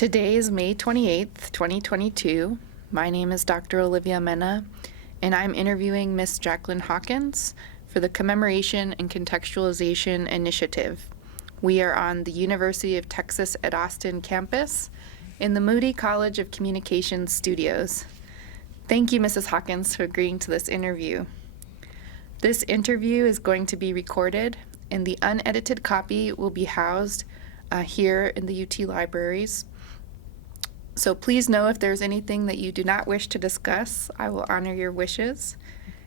Today is May 28th, 2022. My name is Dr. Olivia Mena, and I'm interviewing Miss Jacquelyn Hawkins for the Commemoration and Contextualization Initiative. We are on the University of Texas at Austin campus in the Moody College of Communications studios. Thank you, Mrs. Hawkins, for agreeing to this interview. This interview is going to be recorded, and the unedited copy will be housed here in the UT libraries. So please know if there's anything that you do not wish to discuss, I will honor your wishes.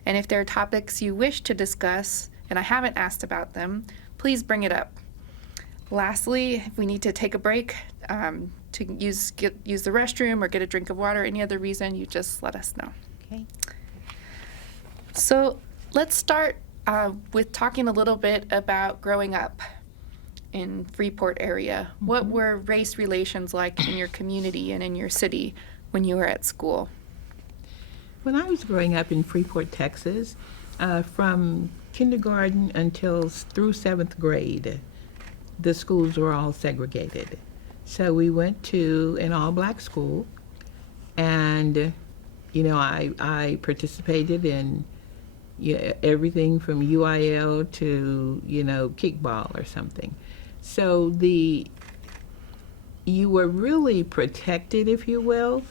And if there are topics you wish to discuss and I haven't asked about them, please bring it up. Lastly, if we need to take a break to use the restroom or get a drink of water, or any other reason, you just let us know. Okay. So let's start with talking a little bit about growing up in Freeport area. What were race relations like in your community and in your city when you were at school? When I was growing up in Freeport, Texas, from kindergarten until through 7th grade, the schools were all segregated. So we went to an all-black school, and I participated in everything from UIL to kickball or something. So you were really protected, if you will,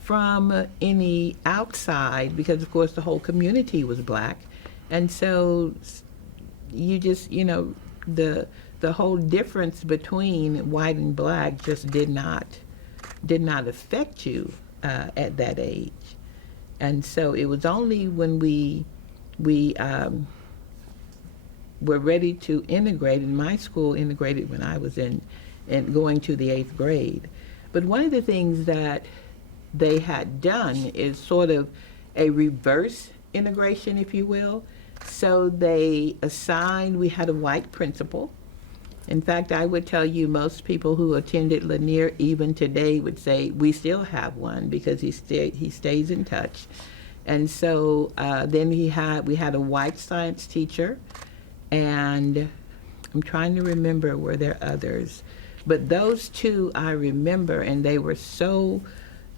from any outside, because of course the whole community was black, and so you just the whole difference between white and black just did not affect you at that age. And so it was only when we were ready to integrate, and my school integrated when I was in going to the 8th grade. But one of the things that they had done is sort of a reverse integration, if you will. So we had a white principal. In fact, I would tell you most people who attended Lanier even today would say we still have one because he stays in touch. And so then we had a white science teacher, and I'm trying to remember, were there others? But those two I remember, and they were so,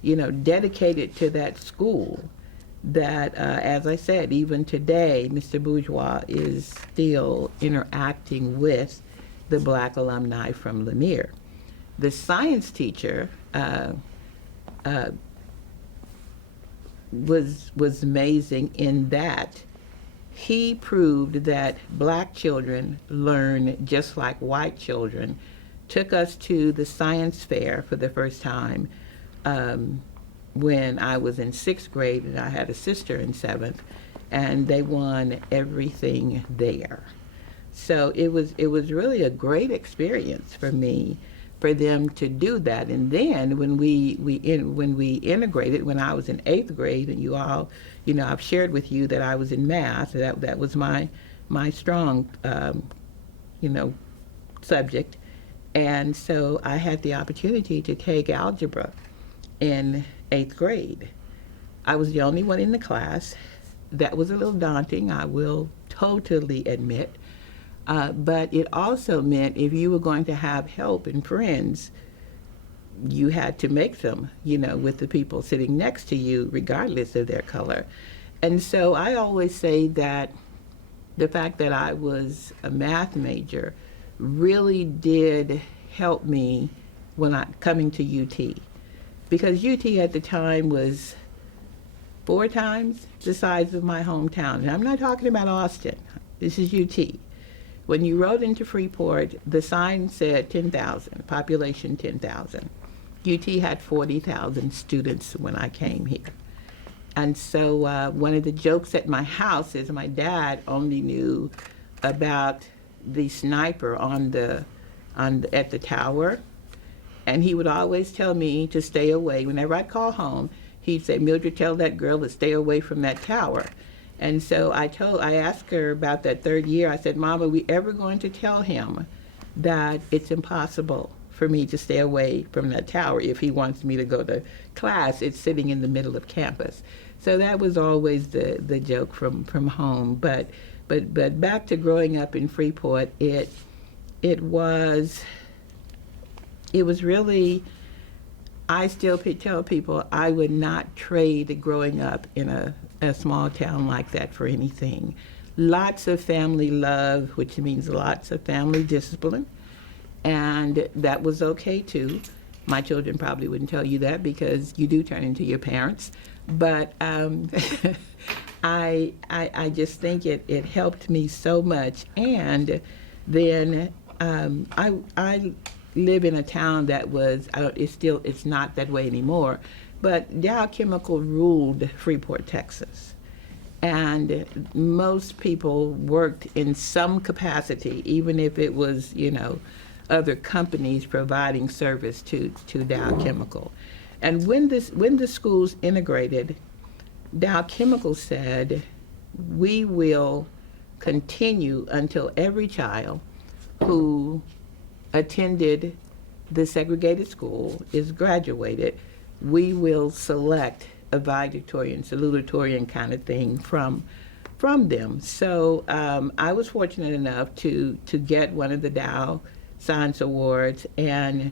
dedicated to that school that, as I said, even today, Mr. Bourgeois is still interacting with the black alumni from Lanier. The science teacher was amazing in that he proved that black children learn just like white children. Took us to the science fair for the first time when I was in 6th grade, and I had a sister in 7th, and they won everything there. So it was really a great experience for me, for them to do that. And then when we integrated, when I was in 8th grade, and you all, I've shared with you that I was in math. That was my strong, subject. And so I had the opportunity to take algebra in 8th grade. I was the only one in the class. That was a little daunting, I will totally admit. But it also meant if you were going to have help and friends, you had to make them, with the people sitting next to you, regardless of their color. And so I always say that the fact that I was a math major really did help me when coming to UT. Because UT at the time was 4 times the size of my hometown. And I'm not talking about Austin. This is UT. When you rode into Freeport, the sign said 10,000, population 10,000. UT had 40,000 students when I came here. And so one of the jokes at my house is my dad only knew about the sniper at the tower. And he would always tell me to stay away. Whenever I'd call home, he'd say, "Mildred, tell that girl to stay away from that tower." And so I asked her about that 3rd year. I said, "Mom, are we ever going to tell him that it's impossible for me to stay away from that tower if he wants me to go to class? It's sitting in the middle of campus." So that was always the joke from home. But back to growing up in Freeport, it was really I still tell people I would not trade growing up in a small town like that for anything. Lots of family love, which means lots of family discipline, and that was okay too. My children probably wouldn't tell you that because you do turn into your parents, but I just think it helped me so much. And then I live in a town that was, it's not that way anymore, but Dow Chemical ruled Freeport, Texas. And most people worked in some capacity, even if it was, other companies providing service to Dow Chemical. And when the schools integrated, Dow Chemical said, we will continue until every child who attended the segregated school is graduated. We will select a valedictorian, salutatorian kind of thing from them. So I was fortunate enough to get one of the Dow Science Awards, and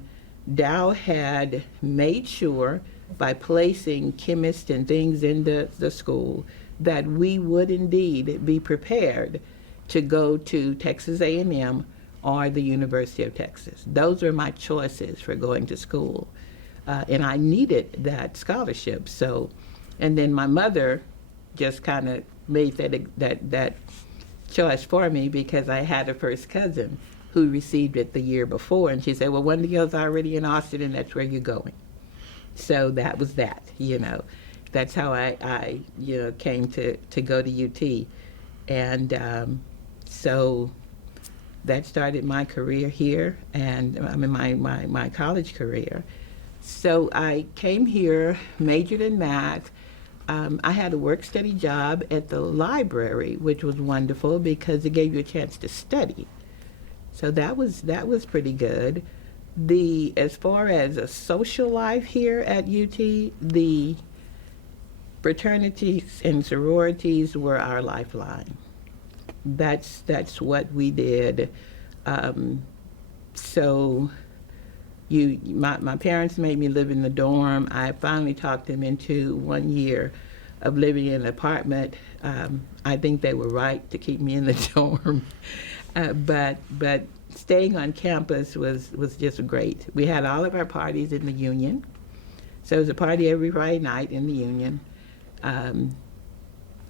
Dow had made sure by placing chemists and things in the school that we would indeed be prepared to go to Texas A&M or the University of Texas. Those are my choices for going to school. And I needed that scholarship. So, and then my mother just kind of made that choice for me because I had a first cousin who received it the year before. And she said, well, one of yours already in Austin and that's where you're going. So that was that, That's how I came to go to UT. And so that started my career here, and I mean my college career. So I came here, majored in math. I had a work-study job at the library, which was wonderful because it gave you a chance to study. So that was pretty good. As far as a social life here at UT, the fraternities and sororities were our lifeline. That's what we did. So my parents made me live in the dorm. I finally talked them into 1 year of living in an apartment. I think they were right to keep me in the dorm. But staying on campus was just great. We had all of our parties in the Union. So it was a party every Friday night in the Union.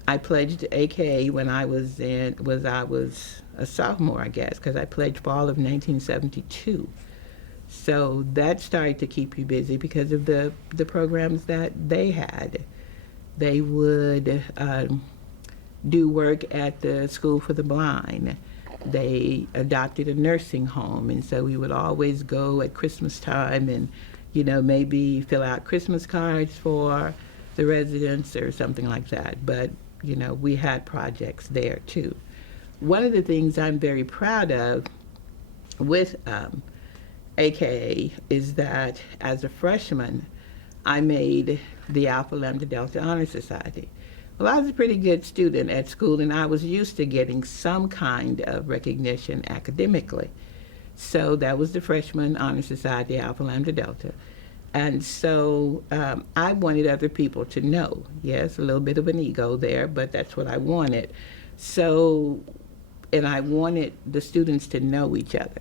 I pledged AKA when I was a sophomore, I guess, because I pledged fall of 1972. So that started to keep you busy because of the programs that they had. They would do work at the School for the Blind. They adopted a nursing home, and so we would always go at Christmas time and, maybe fill out Christmas cards for the residents or something like that. But, we had projects there too. One of the things I'm very proud of with AKA is that as a freshman, I made the Alpha Lambda Delta Honor Society. Well, I was a pretty good student at school, and I was used to getting some kind of recognition academically. So that was the Freshman Honor Society, Alpha Lambda Delta. And so I wanted other people to know. Yes, a little bit of an ego there, but that's what I wanted. So, and I wanted the students to know each other.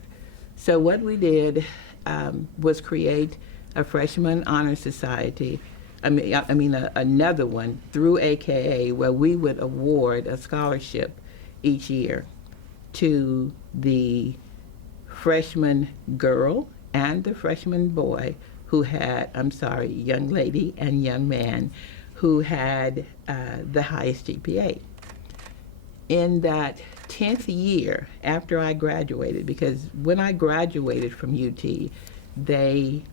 So what we did was create a Freshman Honor Society. Another one through AKA where we would award a scholarship each year to the freshman girl and the freshman boy who had, young lady and young man who had the highest GPA. In that 10th year after I graduated, because when I graduated from UT, they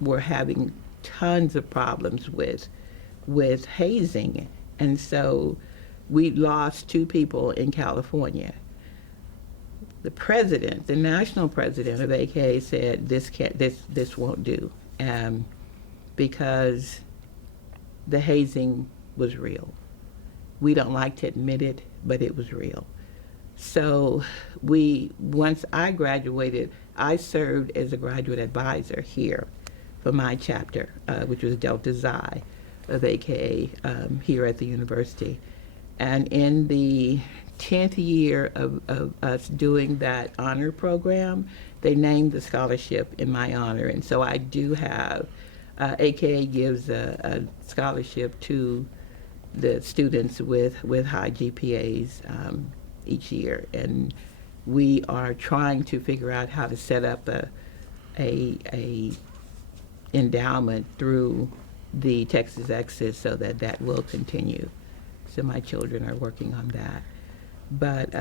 were having tons of problems with hazing, and so we lost 2 people in California. The president, the national president of AKA, said this won't do, because the hazing was real. We don't like to admit it, but it was real. So once I graduated, I served as a graduate advisor here for my chapter, which was Delta Xi of AKA here at the university. And in the 10th year of us doing that honor program, they named the scholarship in my honor. And so I do have, AKA gives a scholarship to the students with high GPAs each year. And we are trying to figure out how to set up a endowment through the Texas Exit so that that will continue. So my children are working on that. But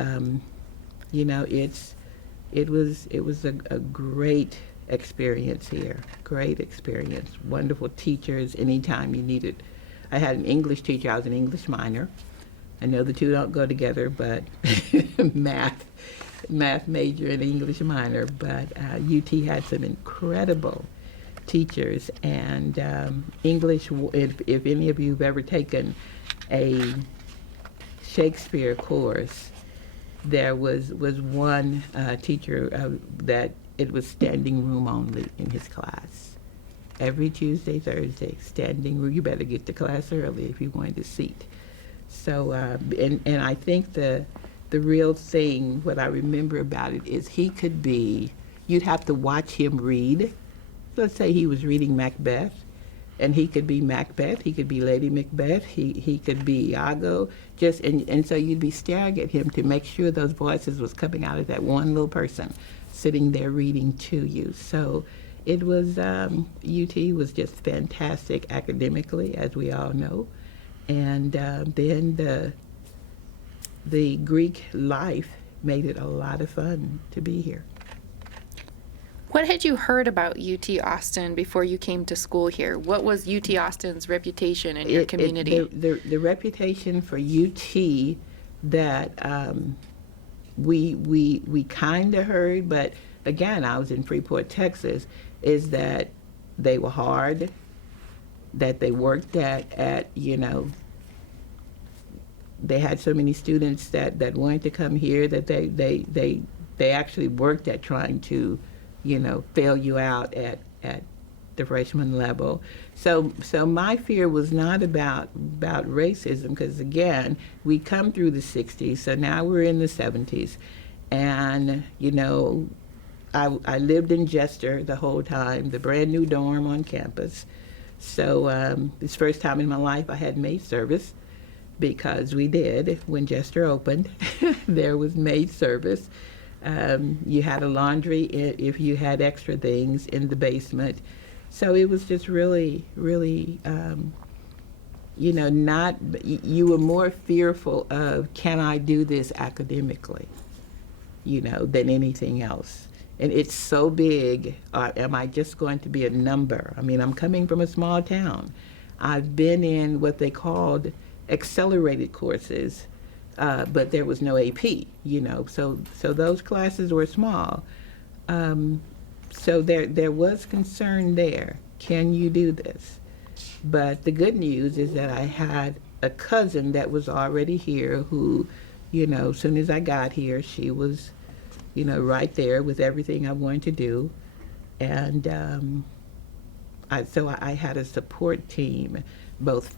you know, it was a great experience here. Great experience. Wonderful teachers. Anytime you needed. I had an English teacher. I was an English minor. I know the two don't go together, but math major and English minor. But UT had some incredible teachers, and English. If any of you have ever taken a Shakespeare course, there was one teacher that it was standing room only in his class. Every Tuesday, Thursday, standing room. You better get to class early if you wanted a seat. So, and I think the real thing, what I remember about it is he could be, you'd have to watch him read. Let's say he was reading Macbeth, and he could be Macbeth, he could be Lady Macbeth, he could be Iago, and so you'd be staring at him to make sure those voices was coming out of that one little person sitting there reading to you. So it was, UT was just fantastic academically, as we all know. And then the Greek life made it a lot of fun to be here. What had you heard about UT Austin before you came to school here? What was UT Austin's reputation in your community? The reputation for UT that we kind of heard, but again, I was in Freeport, Texas, is that they were hard, that they worked at you know, they had so many students that wanted to come here that they actually worked at trying to, you know, fail you out at the freshman level. So my fear was not about racism, because again, we come through the 60s, so now we're in the 70s. And, you know, I lived in Jester the whole time, the brand new dorm on campus. So this first time in my life I had maid service, because we did when Jester opened. There was maid service. You had a laundry if you had extra things in the basement. So it was just really, really, you know, you were more fearful of, can I do this academically, you know, than anything else. And it's so big, am I just going to be a number? I mean, I'm coming from a small town. I've been in what they called accelerated courses, but there was no AP, you know, so those classes were small. So there was concern there. Can you do this? But the good news is that I had a cousin that was already here who, you know, as soon as I got here, she was, you know, right there with everything I wanted to do. And so I had a support team, both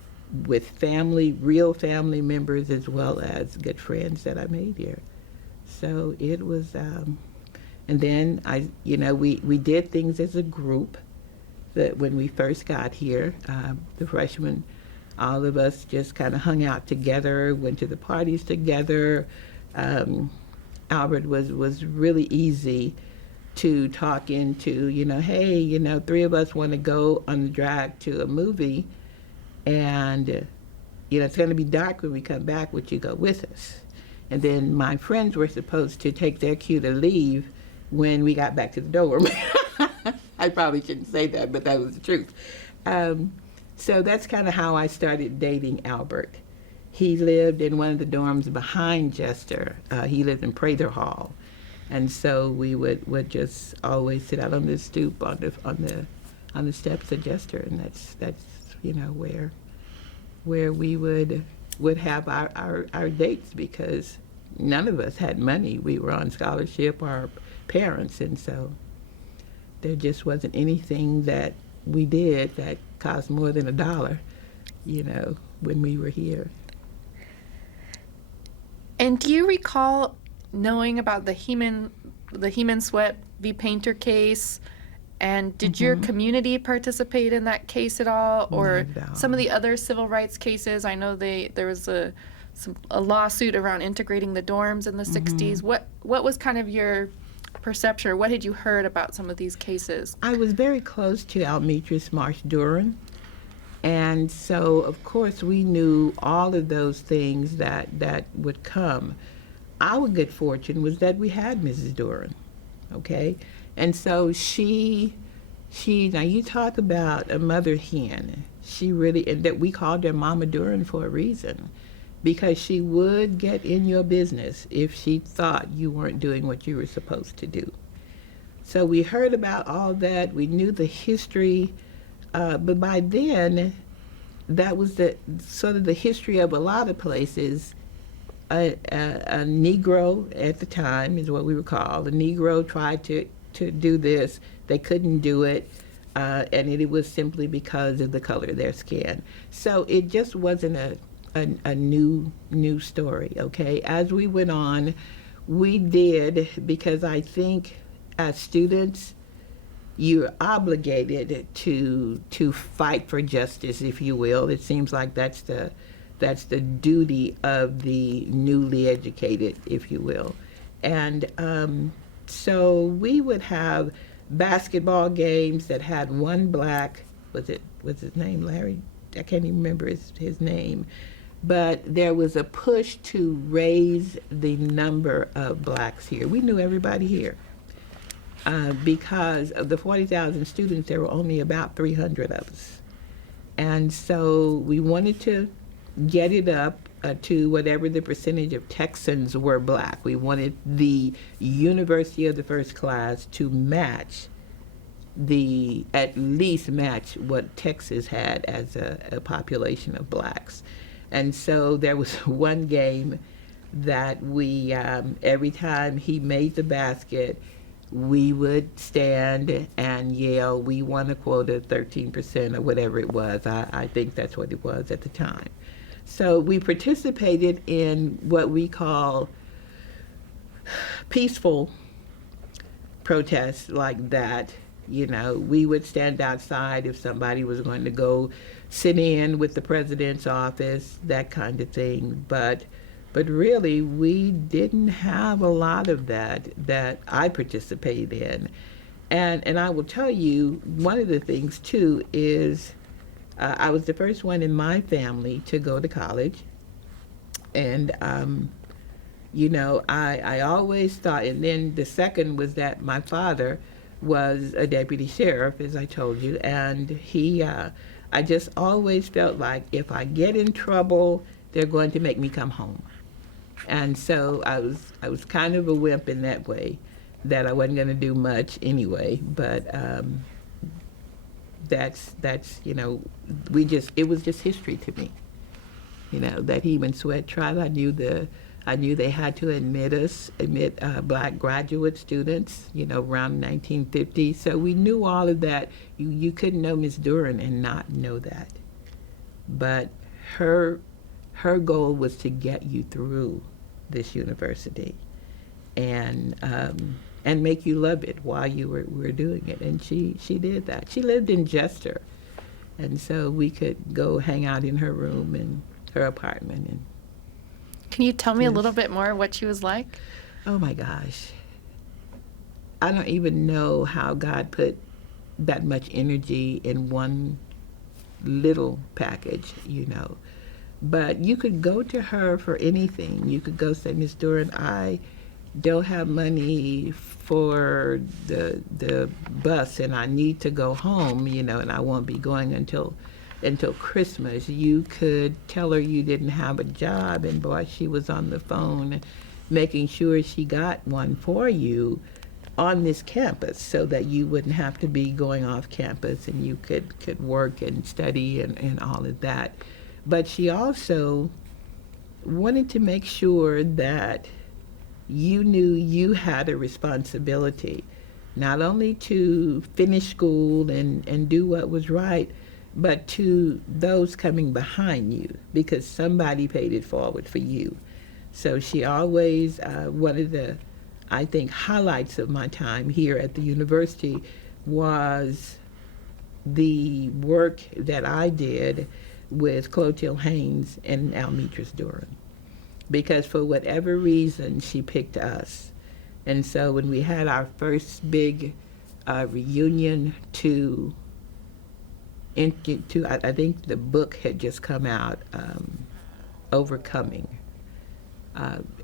with family, real family members, as well as good friends that I made here. So it was, and then you know, we did things as a group. That when we first got here, the freshmen, all of us just kind of hung out together, went to the parties together. Albert was really easy to talk into, you know, hey, you know, three of us want to go on the drive to a movie, and you know, it's going to be dark when we come back, would you go with us? And then my friends were supposed to take their cue to leave when we got back to the dorm. I probably shouldn't say that, but that was the truth. So that's kind of how I started dating Albert. He lived in one of the dorms behind Jester. He lived in Prather Hall. And so we would just always sit out on the stoop on the steps of Jester, and that's you know, where we would have our dates, because none of us had money. We were on scholarship, our parents, and so there just wasn't anything that we did that cost more than $1, when we were here. And do you recall knowing about the Heman Sweat v. Painter case? And did your community participate in that case at all, or Not at all. some of the other civil rights cases? I know there was a lawsuit around integrating the dorms in the 60s. What was kind of your perception, or what had you heard about some of these cases? I was very close to Almetris Marsh Duran, and so of course we knew all of those things that would come. Our good fortune was that we had Mrs. Duran, okay? And so she now you talk about a mother hen. She really, and that we called her Mama Duran for a reason, because she would get in your business if she thought you weren't doing what you were supposed to do. So we heard about all that. We knew the history, but by then, that was the sort of the history of a lot of places. A Negro at the time is what we were called. A Negro tried to do this. They couldn't do it, and it was simply because of the color of their skin. So it just wasn't a new story, okay? As we went on, we did, because I think as students, you're obligated to fight for justice, if you will. It seems like that's the duty of the newly educated, if you will. And so we would have basketball games that had one black, was his name Larry? I can't even remember his name. But there was a push to raise the number of blacks here. We knew everybody here. Because of the 40,000 students, there were only about 300 of us. And so we wanted to get it up to whatever the percentage of Texans were black. We wanted the University of the First Class to at least match what Texas had as a population of blacks. And so there was one game that we, every time he made the basket, we would stand and yell, "We won a quota of 13% or whatever it was. I think that's what it was at the time. So we participated in what we call peaceful protests like that. We would stand outside if somebody was going to go sit in with the president's office, that kind of thing. But really, we didn't have a lot of that I participated in. And I will tell you, one of the things, too, is I was the first one in my family to go to college. And, I always thought, and then the second was that my father was a deputy sheriff, as I told you, and I just always felt like if I get in trouble, they're going to make me come home. And so I was kind of a wimp in that way, that I wasn't going to do much anyway. But that's it was just history to me. That Heman Sweat trial. I knew they had to admit black graduate students, around 1950. So we knew all of that. You couldn't know Miss Duran and not know that. But her goal was to get you through this university and make you love it while you were doing it. And she did that. She lived in Jester. And so we could go hang out in her room and her apartment. And can you tell me a little bit more what she was like? Oh my gosh. I don't even know how God put that much energy in one little package, But you could go to her for anything. You could go say, "Miss Duran, I don't have money for the bus and I need to go home, and I won't be going until Christmas." You could tell her you didn't have a job, and boy, she was on the phone making sure she got one for you on this campus so that you wouldn't have to be going off campus and you could work and study and all of that. But she also wanted to make sure that you knew you had a responsibility not only to finish school and do what was right, but to those coming behind you, because somebody paid it forward for you. So she always, one of the, I think, highlights of my time here at the university was the work that I did with Clotilde Haynes and Almetris Duran. Because for whatever reason, she picked us. And so when we had our first big reunion I think the book had just come out, Overcoming.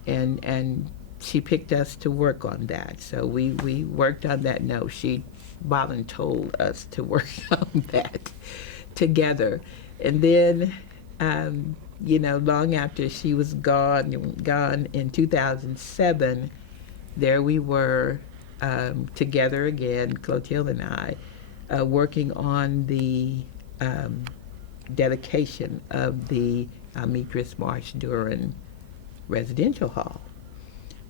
And she picked us to work on that. So we worked on that. No, she voluntold us to work on that together. And then, long after she was gone in 2007, there we were together again, Clotilde and I, working on the dedication of the Almetris Marsh Duran Residential Hall.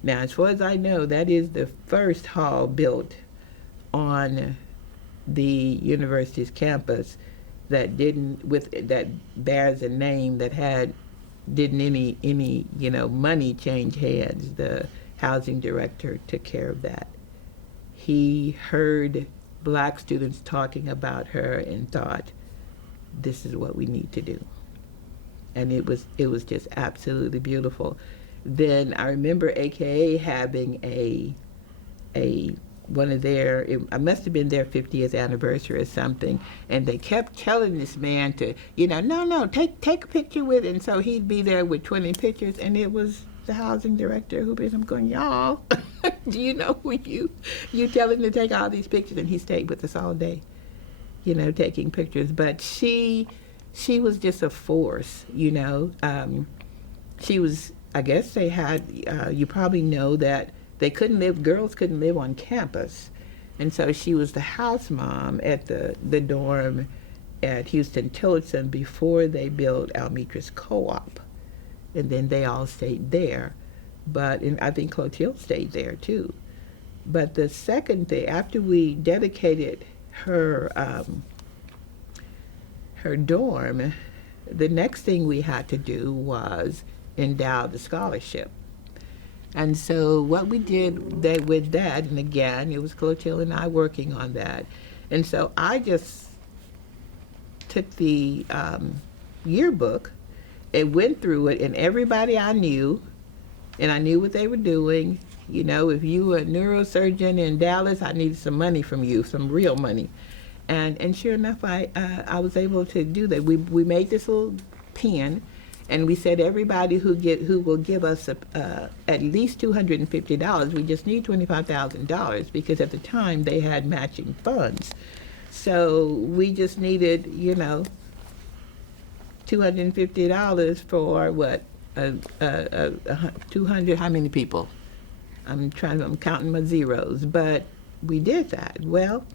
Now, as far as I know, that is the first hall built on the university's campus that bears a name that didn't any money change hands. The housing director took care of that. He heard Black students talking about her and thought, this is what we need to do. And it was just absolutely beautiful. Then I remember AKA having one of their, I must have been their 50th anniversary or something, and they kept telling this man to, no, take a picture with it. And so he'd be there with 20 pictures, and it was the housing director who been, I'm going, y'all, do you know when you tell him to take all these pictures? And he stayed with us all day, taking pictures. But she was just a force, she was, I guess they had, you probably know that girls couldn't live on campus. And so she was the house mom at the dorm at Houston Tillotson before they built Almetris Co-op. And then they all stayed there. And I think Clotilde stayed there too. But the second thing, after we dedicated her dorm, the next thing we had to do was endow the scholarship. And so what we did with that, and again, it was Clotilde and I working on that. And so I just took the yearbook and went through it, and everybody I knew, and I knew what they were doing. If you were a neurosurgeon in Dallas, I needed some money from you, some real money. And sure enough, I was able to do that. We made this little pen, and we said everybody who will give us at least $250, we just need $25,000, because at the time they had matching funds. So we just needed, $250 for what? 200, how many people? I'm counting my zeros, but we did that. Well,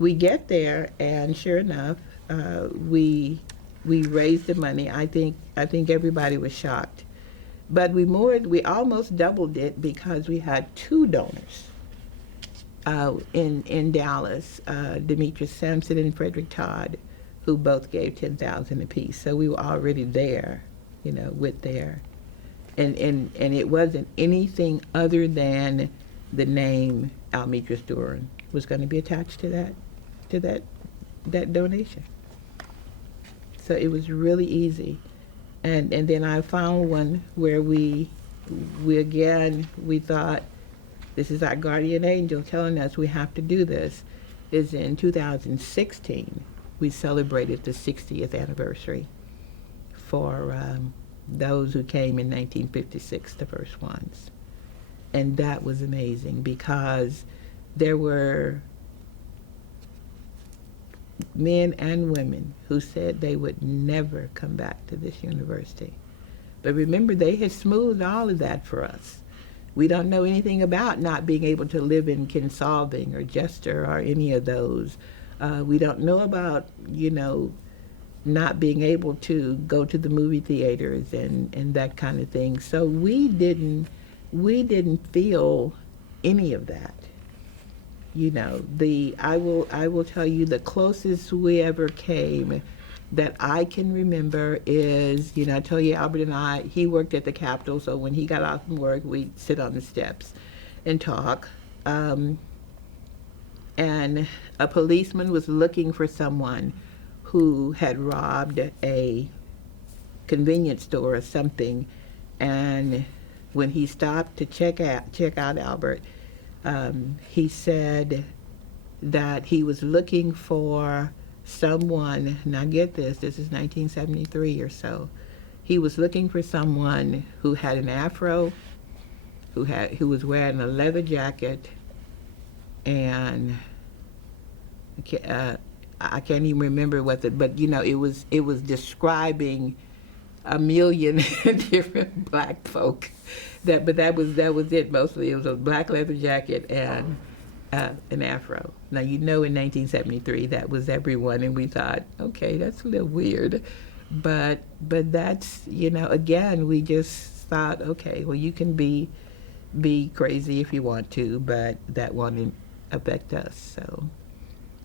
we get there, and sure enough, we raised the money. I think everybody was shocked, but we almost doubled it because we had two donors in Dallas, Demetrius Sampson and Frederick Todd, who both gave $10,000 apiece. So we were already there, with their, and it wasn't anything other than the name Almetris Duran was going to be attached to that donation. So it was really easy. And then I found one where we thought, this is our guardian angel telling us we have to do this, is in 2016. We celebrated the 60th anniversary for those who came in 1956, the first ones. And that was amazing because there were men and women who said they would never come back to this university. But remember, they had smoothed all of that for us. We don't know anything about not being able to live in Kinsolving or Jester or any of those. We don't know about, not being able to go to the movie theaters and that kind of thing. So we didn't feel any of that. I will tell you the closest we ever came that I can remember is, I told you Albert and he worked at the Capitol, so when he got off from work, we'd sit on the steps and talk. And a policeman was looking for someone who had robbed a convenience store or something, and when he stopped to check out Albert, he said that he was looking for someone. Now get this is 1973 or so. He was looking for someone who had an afro, who was wearing a leather jacket, and I can't even remember but it was describing a million different black folk. But that was it mostly. It was a black leather jacket and an afro. Now in 1973 that was everyone, and we thought, okay, that's a little weird, but that's again, we just thought, okay, well, you can be crazy if you want to, but that won't affect us. So,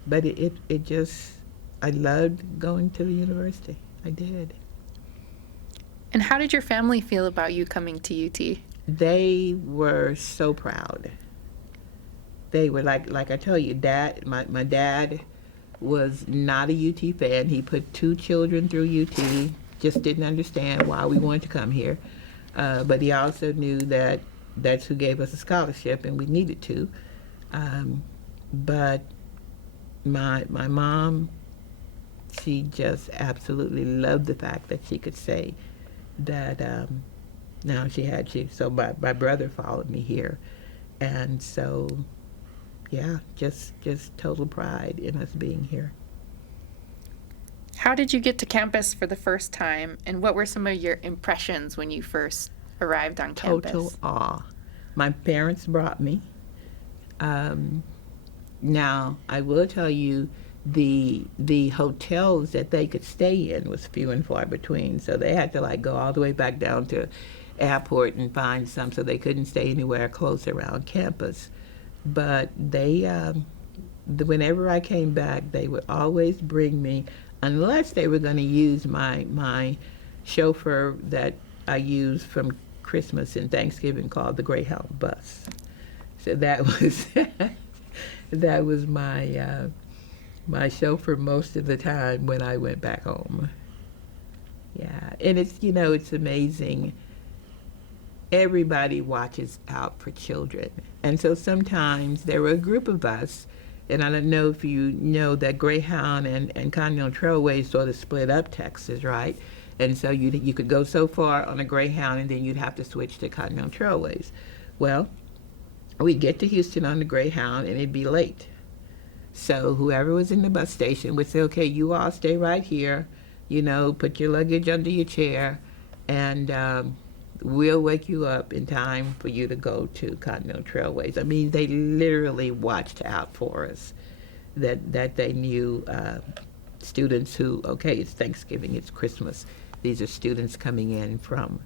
but it just, I loved going to the university. I did. And how did your family feel about you coming to UT? They were so proud. They were like I tell you, my dad was not a UT fan. He put 2 children through UT, just didn't understand why we wanted to come here. But he also knew that that's who gave us a scholarship, and we needed to. But my mom, she just absolutely loved the fact that she could say that so my brother followed me here, and so yeah, just total pride in us being here. How did you get to campus for the first time, and what were some of your impressions when you first arrived on campus? Total awe. My parents brought me. Now I will tell you, the hotels that they could stay in was few and far between, so they had to go all the way back down to airport and find some, so they couldn't stay anywhere close around campus. But they, whenever I came back, they would always bring me, unless they were going to use my chauffeur that I used from Christmas and Thanksgiving, called the Greyhound bus. So that was that was my chauffeur most of the time when I went back home. Yeah, and it's amazing. Everybody watches out for children. And so sometimes there were a group of us, and I don't know if you know that Greyhound and Continental Trailways sort of split up Texas, right? And so you could go so far on a Greyhound, and then you'd have to switch to Continental Trailways. Well, we'd get to Houston on the Greyhound, and it'd be late. So whoever was in the bus station would say, okay, you all stay right here, put your luggage under your chair, and we'll wake you up in time for you to go to Continental Trailways. I mean, they literally watched out for us, that they knew students who, okay, it's Thanksgiving, it's Christmas. These are students coming in from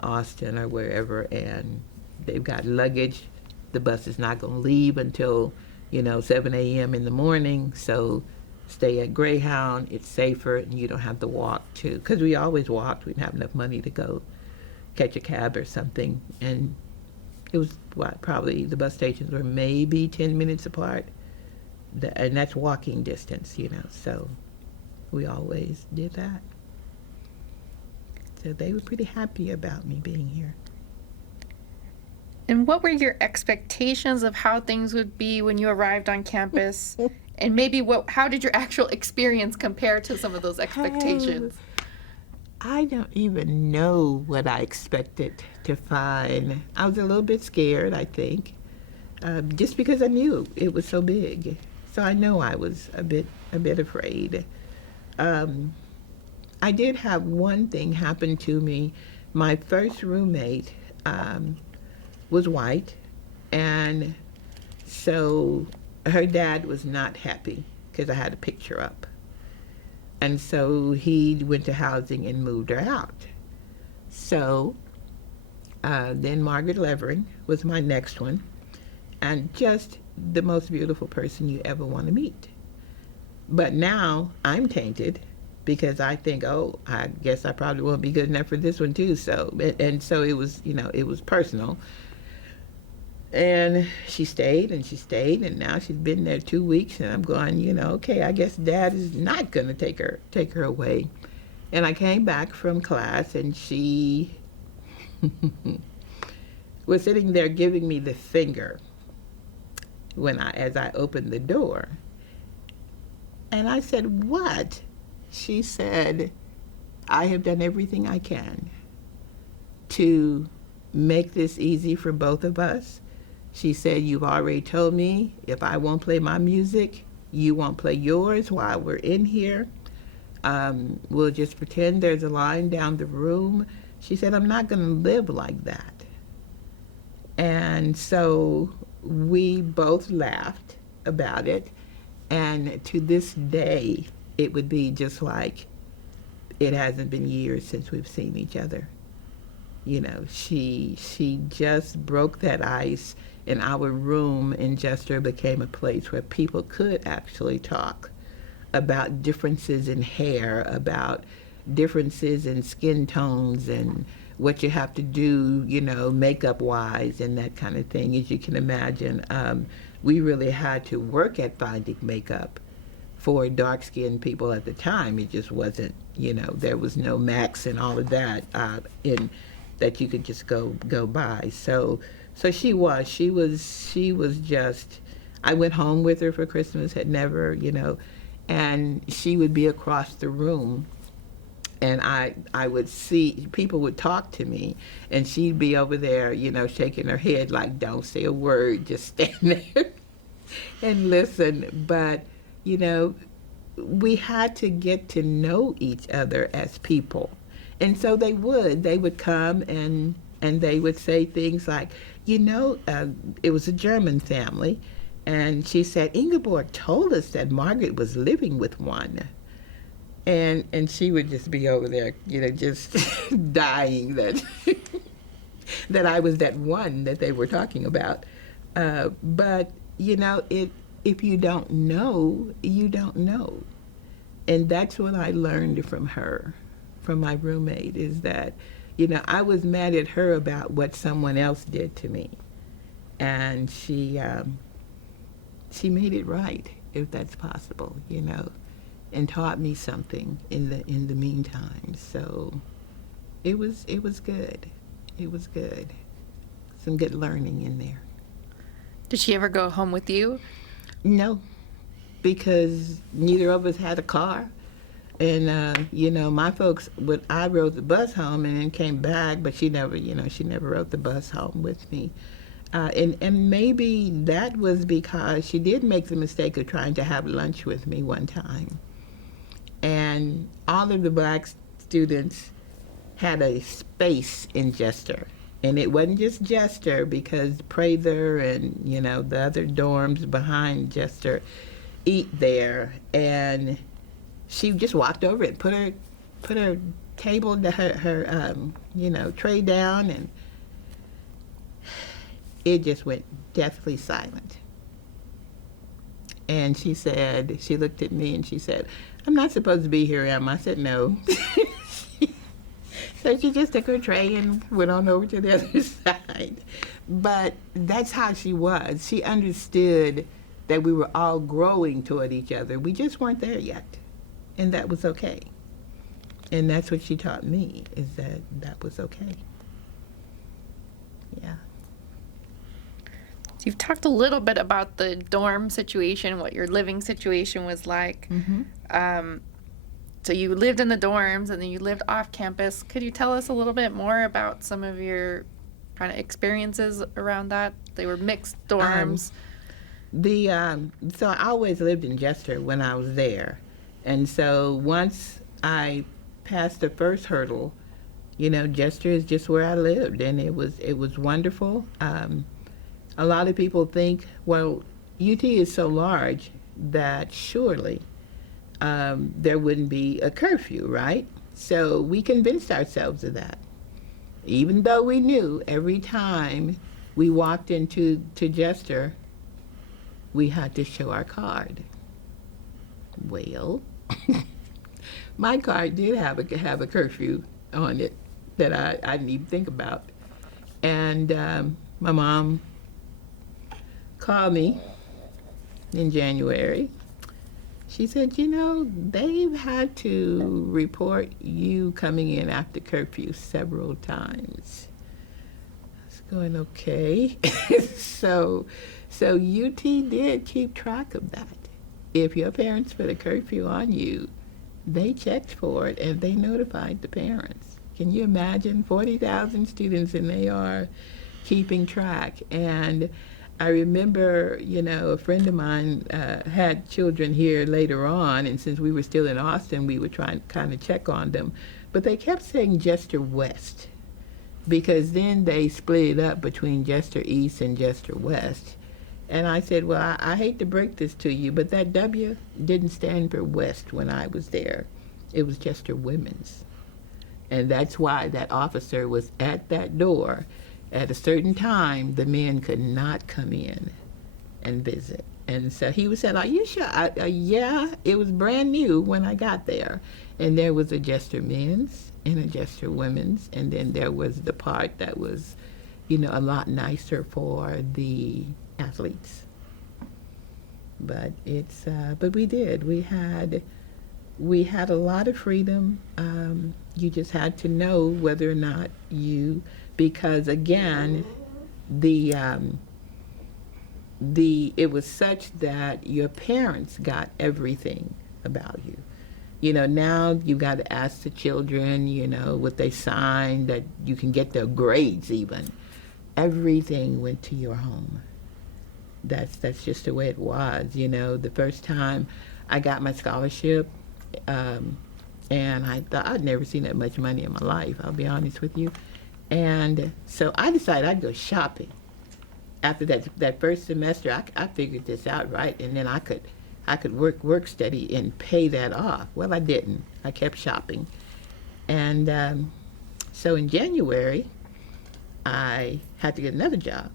Austin or wherever, and they've got luggage. The bus is not going to leave until 7 a.m. in the morning, so stay at Greyhound. It's safer, and you don't have to walk because we always walked. We didn't have enough money to go catch a cab or something, and it was probably the bus stations were maybe 10 minutes apart, and that's walking distance, so we always did that. So they were pretty happy about me being here. And what were your expectations of how things would be when you arrived on campus? And maybe how did your actual experience compare to some of those expectations? I don't even know what I expected to find. I was a little bit scared, I think, just because I knew it was so big. So I know I was a bit afraid. I did have one thing happen to me. My first roommate was white, and so her dad was not happy because I had a picture up. And so he went to housing and moved her out. So then Margaret Levering was my next one. And just the most beautiful person you ever want to meet. But now I'm tainted because I think, oh, I guess I probably won't be good enough for this one too. So, and so it was, it was personal. And she stayed and she stayed, and now she's been there 2 weeks, and I'm going, okay, I guess Dad is not going to take her away. And I came back from class, and she was sitting there giving me the finger as I opened the door. And I said, "What?" She said, "I have done everything I can to make this easy for both of us." She said, "You've already told me if I won't play my music, you won't play yours while we're in here. We'll just pretend there's a line down the room." She said, "I'm not going to live like that." And so we both laughed about it. And to this day, it would be just like it hasn't been years since we've seen each other. She just broke that ice, and our room in Jester became a place where people could actually talk about differences in hair, about differences in skin tones, and what you have to do, makeup-wise and that kind of thing. As you can imagine, we really had to work at finding makeup for dark-skinned people at the time. It just wasn't, there was no Max and all of that that you could just go buy. So she was just, I went home with her for Christmas, had never, and she would be across the room, and I would see, people would talk to me, and she'd be over there, shaking her head like, "Don't say a word, just stand there and listen." But, we had to get to know each other as people. And so they would come and they would say things like, it was a German family, and she said, "Ingeborg told us that Margaret was living with one." And she would just be over there, just dying that that I was that one that they were talking about. But, if you don't know, you don't know. And that's what I learned from her, from my roommate, is that, I was mad at her about what someone else did to me. And she made it right, if that's possible, and taught me something in the meantime. So it was good. It was good. Some good learning in there. Did she ever go home with you? No, because neither of us had a car. And, my folks, I rode the bus home and then came back, but she never rode the bus home with me. And maybe that was because she did make the mistake of trying to have lunch with me one time. And all of the black students had a space in Jester. And it wasn't just Jester, because Prather and, the other dorms behind Jester eat there. And she just walked over and put her table, her tray down, and it just went deathly silent. And she looked at me and she said, "I'm not supposed to be here, am I?" I said, "No." So she just took her tray and went on over to the other side. But that's how she was. She understood that we were all growing toward each other. We just weren't there yet. And that was okay. And that's what she taught me, is that was okay. Yeah. So you've talked a little bit about the dorm situation, what your living situation was like. Mm-hmm. So you lived in the dorms and then you lived off campus. Could you tell us a little bit more about some of your kind of experiences around that? They were mixed dorms. So I always lived in Jester when I was there. And so once I passed the first hurdle, Jester is just where I lived, and it was wonderful. A lot of people think, well, UT is so large that surely there wouldn't be a curfew, right? So we convinced ourselves of that, even though we knew every time we walked into Jester, we had to show our card. Well, my card did have a curfew on it that I didn't even think about. And my mom called me in January. She said, you know, they've had to report you coming in after curfew several times. I was going, okay. So UT did keep track of that. If your parents put a curfew on you, they checked for it and they notified the parents. Can you imagine 40,000 students and they are keeping track? And I remember, you know, a friend of mine had children here later on, and since we were still in Austin, we would try and kind of check on them. But they kept saying Jester West, because then they split it up between Jester East and Jester West. And I said, well, I hate to break this to you, but that W didn't stand for West when I was there. It was Jester Women's. And that's why that officer was at that door. At a certain time, the men could not come in and visit. And so he was saying, are you sure? Yeah, it was brand new when I got there. And there was a Jester Men's and a Jester Women's. And then there was the part that was, you know, a lot nicer for the athletes. But but we did. We had a lot of freedom. You just had to know whether or not because again, it was such that your parents got everything about you. You know, now you got to ask the children, you know, what they signed, that you can get their grades even. Everything went to your home. That's just the way it was. You know, the first time I got my scholarship, and I thought I'd never seen that much money in my life, I'll be honest with you. And so I decided I'd go shopping. After that first semester, I figured this out, right? And then I could work steady and pay that off. Well, I didn't. I kept shopping. And so in January, I had to get another job.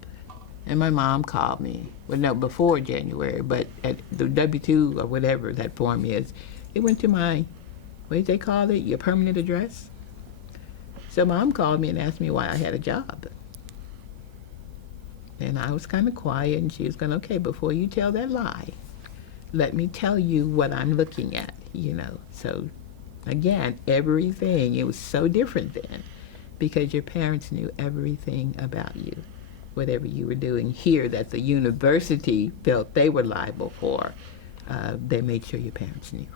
And my mom called me. Well, no, before January, but at the W-2 or whatever that form is, it went to my, what did they call it, your permanent address? So Mom called me and asked me why I had a job. And I was kind of quiet, and she was going, okay, before you tell that lie, let me tell you what I'm looking at, you know. So, again, everything, it was so different then, because your parents knew everything about you, whatever you were doing here that the university felt they were liable for. They made sure your parents knew.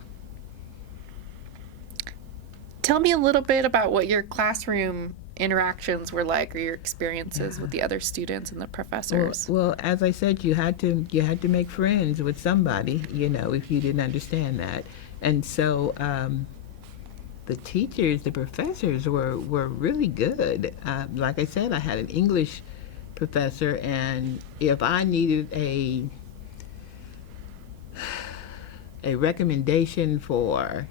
Tell me a little bit about what your classroom interactions were like, or your experiences with the other students and the professors. Well, as I said, you had to make friends with somebody, you know, if you didn't understand that. And so the teachers, the professors were really good. Like I said, I had an English professor, and if I needed a recommendation for,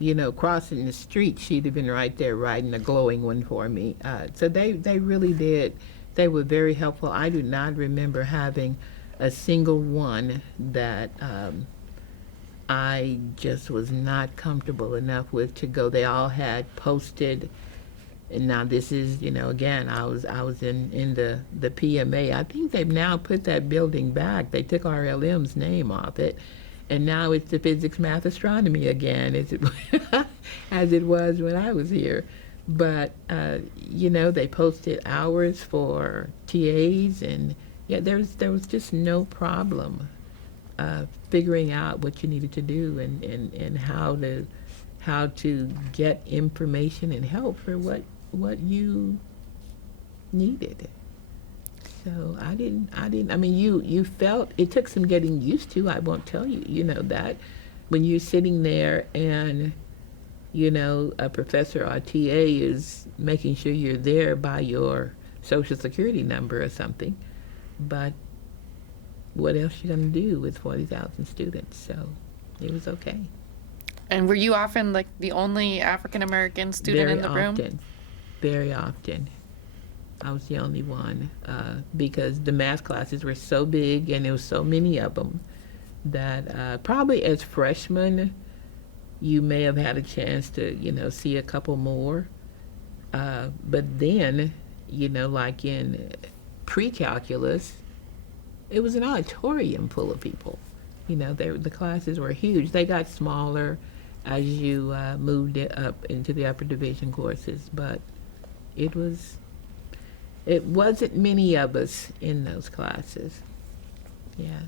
you know, crossing the street, she'd have been right there writing a glowing one for me. So they really did. They were very helpful. I do not remember having a single one that I just was not comfortable enough with to go. They all had posted. And now this is, you know, again, I was in the PMA. I think they've now put that building back. They took RLM's name off it. And now it's the physics, math, astronomy again, as it was when I was here. But, you know, they posted hours for TAs, and yeah, there was just no problem figuring out what you needed to do and how to get information and help for what you needed. So I mean, you felt, it took some getting used to, I won't tell you, you know, that when you're sitting there and, you know, a professor or a TA is making sure you're there by your social security number or something, but what else you gonna do with 40,000 students? So it was okay. And were you often like the only African American student in the room? Very often. I was the only one because the math classes were so big and there was so many of them that probably as freshmen you may have had a chance to, see a couple more. But then, like in pre-calculus, it was an auditorium full of people. The classes were huge. They got smaller as you moved it up into the upper division courses, but it wasn't many of us in those classes. Yeah.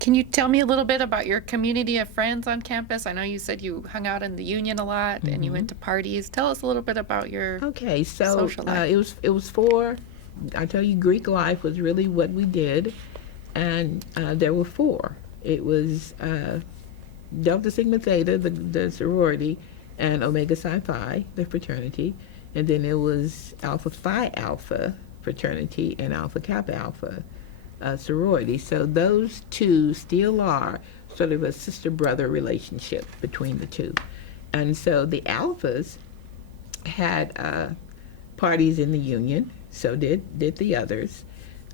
Can you tell me a little bit about your community of friends on campus? I know you said you hung out in the union a lot and you went to parties. Tell us a little bit about your Okay, so social life. it was for, I tell you, Greek life was really what we did, and there were four. It was Delta Sigma Theta, the sorority, and Omega Psi Phi, the fraternity, and then it was Alpha Phi Alpha fraternity and Alpha Kappa Alpha sorority. So those two still are sort of a sister-brother relationship between the two. And so the Alphas had parties in the union, so did the others.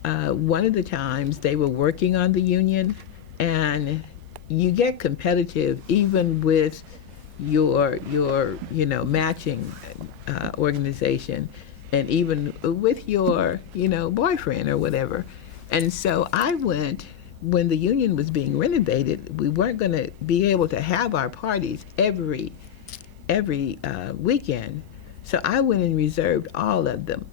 One of the times they were working on the union, and you get competitive even with your matching organization, and even with your boyfriend or whatever. And so I went, when the union was being renovated, we weren't going to be able to have our parties every weekend. So I went and reserved all of them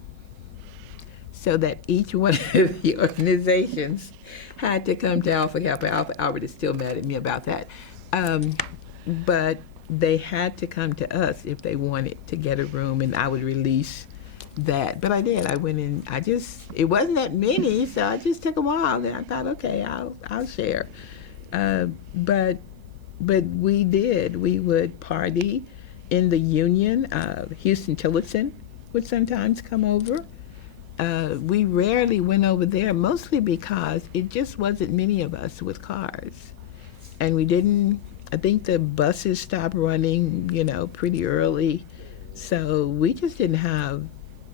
so that each one of the organizations had to come to Alpha Kappa Alpha. Albert is still mad at me about that. But they had to come to us if they wanted to get a room, and I would release that. But I did. I went in. It wasn't that many, so I just took them all, and I thought, okay, I'll share. But we did. We would party in the union. Houston Tillotson would sometimes come over. We rarely went over there, mostly because it just wasn't many of us with cars, and we didn't. I think the buses stopped running, pretty early, so we just didn't have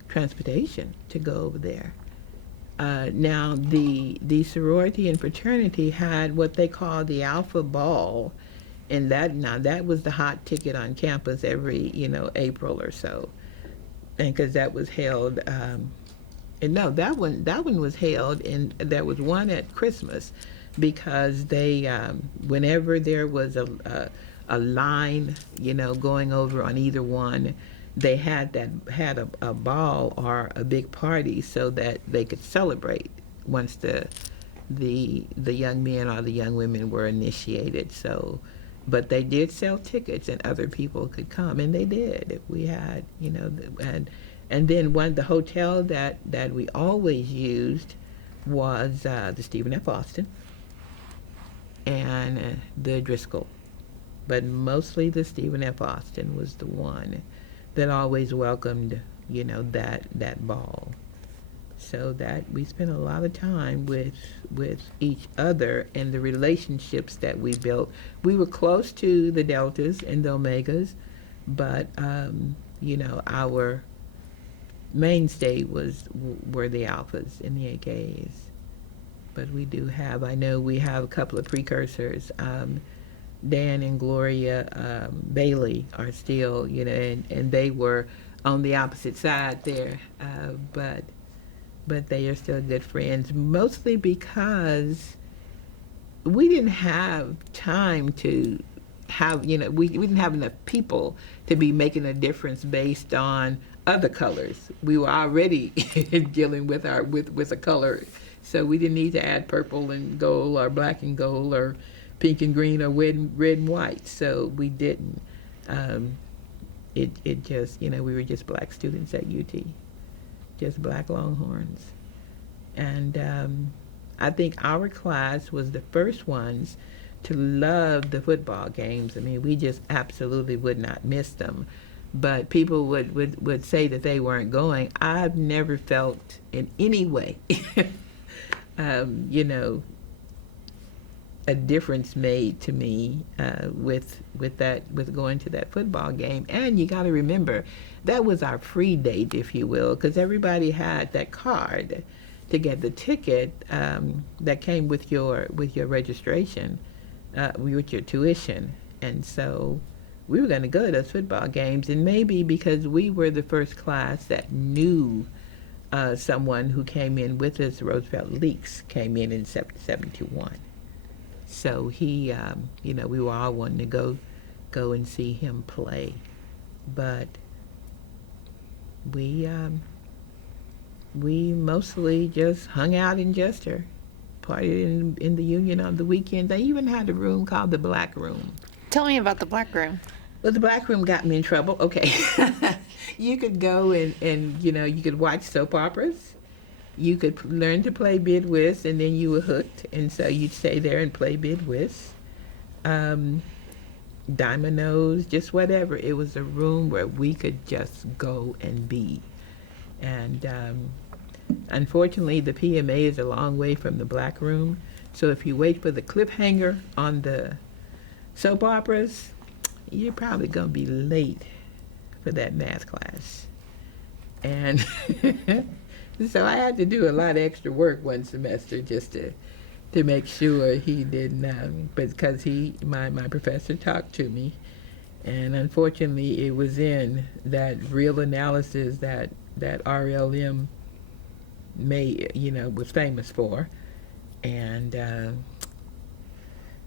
transportation to go over there. Now, the sorority and fraternity had what they call the Alpha Ball, and that was the hot ticket on campus every, April or so, and because that was held, and no, that one was held, and there was one at Christmas, because they, whenever there was a line, going over on either one, they had a ball or a big party so that they could celebrate once the young men or the young women were initiated. So, but they did sell tickets and other people could come, and they did. We had, and then the hotel that we always used was the Stephen F. Austin and the Driscoll, but mostly the Stephen F. Austin was the one that always welcomed, that ball. So that we spent a lot of time with each other and the relationships that we built. We were close to the Deltas and the Omegas, but our mainstay were the Alphas and the AKs. But I know we have a couple of precursors. Dan and Gloria Bailey are still, and they were on the opposite side there, but they are still good friends, mostly because we didn't have time to have, we didn't have enough people to be making a difference based on other colors. We were already dealing with a color, so we didn't need to add purple and gold or black and gold or pink and green or red and white. So we didn't. It just, we were just black students at UT, just black Longhorns. And I think our class was the first ones to love the football games. I mean, we just absolutely would not miss them. But people would say that they weren't going. I've never felt in any way, a difference made to me with going to that football game. And you got to remember, that was our free date, if you will, because everybody had that card to get the ticket that came with your registration, with your tuition. And so we were going to go to those football games, and maybe because we were the first class that knew someone who came in with us, Roosevelt Leaks came in 71. So he, we were all wanting to go and see him play, but we mostly just hung out in Jester, partied in the Union on the weekend. They even had a room called the Black Room. Tell me about the Black Room. Well, the Black Room got me in trouble. Okay. You could go and you could watch soap operas. You could learn to play bid whist, and then you were hooked. And so you'd stay there and play bid whist. Dominoes, just whatever. It was a room where we could just go and be. And unfortunately, the PMA is a long way from the Black Room. So if you wait for the cliffhanger on the soap operas, you're probably going to be late for that math class. And so I had to do a lot of extra work one semester just to make sure he didn't, because my professor talked to me, and unfortunately it was in that real analysis that RLM was famous for, and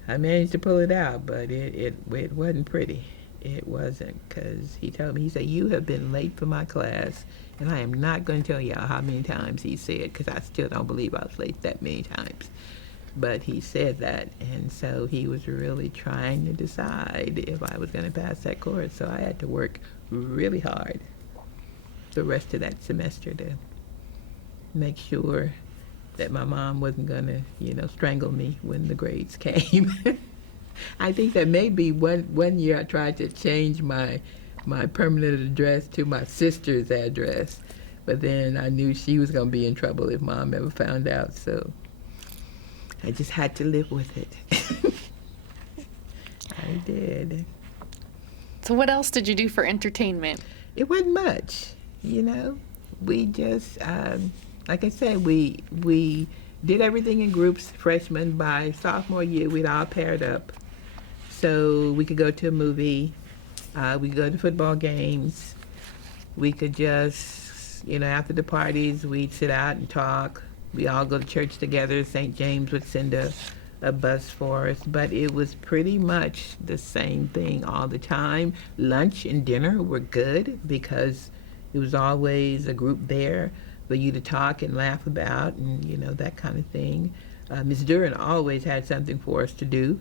I managed to pull it out, but it wasn't pretty. It wasn't, because he told me, he said, "You have been late for my class," and I am not going to tell y'all how many times he said, because I still don't believe I was late that many times. But he said that, and so he was really trying to decide if I was going to pass that course. So I had to work really hard the rest of that semester to make sure that my mom wasn't going to, strangle me when the grades came. I think that maybe one year I tried to change my permanent address to my sister's address, but then I knew she was going to be in trouble if Mom ever found out, so I just had to live with it. I did. So what else did you do for entertainment? It wasn't much, We just, like I said, we did everything in groups. Freshman, by sophomore year, we'd all paired up. So we could go to a movie, we could go to football games, we could just, after the parties, we'd sit out and talk. We all go to church together. St. James would send a bus for us, but it was pretty much the same thing all the time. Lunch and dinner were good because it was always a group there for you to talk and laugh about, and that kind of thing. Ms. Duran always had something for us to do,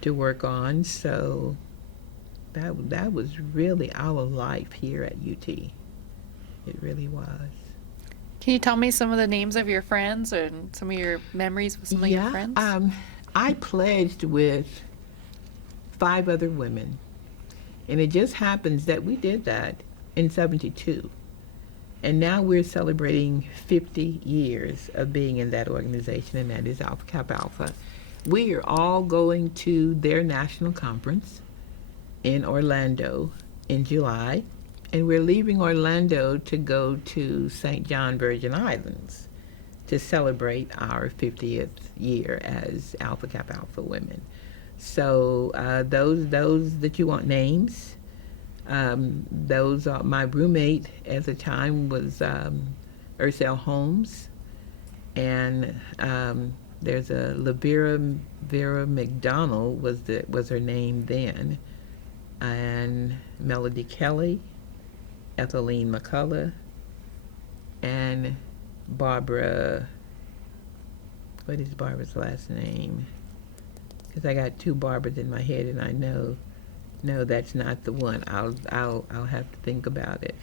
to work on, so that was really our life here at UT. It really was. Can you tell me some of the names of your friends and some of your memories with some of your friends? I pledged with 5 other women, and it just happens that we did that in 72. And now we're celebrating 50 years of being in that organization, and that is Alpha Kappa Alpha. We are all going to their national conference in Orlando in July, and we're leaving Orlando to go to St. John Virgin Islands to celebrate our 50th year as Alpha Kappa Alpha women. So those that you want names, those are my roommate at the time was Ursel Holmes, and there's a Vera McDonald was her name then, and Melody Kelly, Ethelene McCullough, and Barbara. What is Barbara's last name? Because I got 2 Barbaras in my head, and I know, no, that's not the one. I'll have to think about it.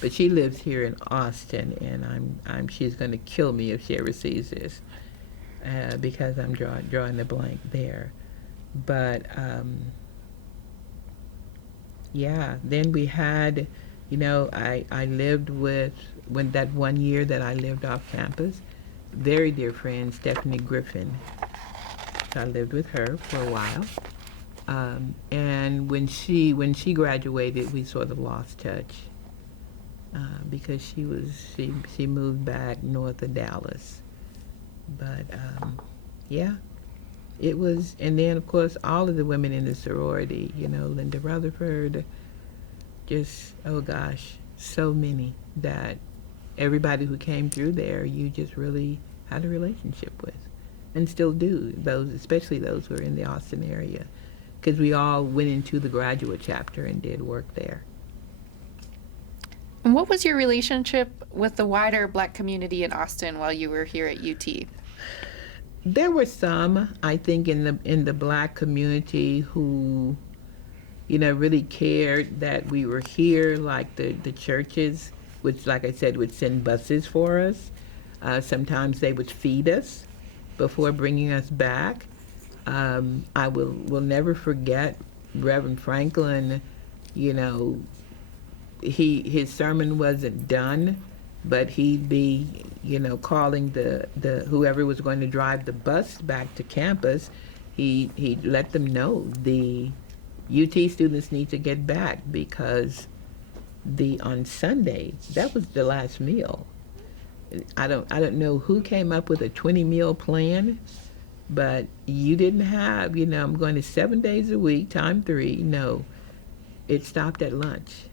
But she lives here in Austin, and she's going to kill me if she ever sees this, because I'm drawing the blank there. But yeah, then we had, I lived with, when that one year that I lived off campus, very dear friend Stephanie Griffin, I lived with her for a while. And when she graduated, we sort of lost touch because she moved back north of Dallas. But yeah, it was. And then of course all of the women in the sorority, Linda Rutherford, just oh gosh, so many that everybody who came through there, you just really had a relationship with, and still do. Those, especially those who are in the Austin area, because we all went into the graduate chapter and did work there. And what was your relationship with the wider Black community in Austin while you were here at UT? There were some, I think, in the Black community who, really cared that we were here, like the churches, which, like I said, would send buses for us. Sometimes they would feed us before bringing us back. I will never forget Reverend Franklin. His sermon wasn't done, but he'd be calling the whoever was going to drive the bus back to campus. He'd let them know the UT students need to get back because on Sunday that was the last meal. I don't know who came up with a 20 meal plan, but you didn't have, I'm going to 7 days a week, time 3. No, it stopped at lunch.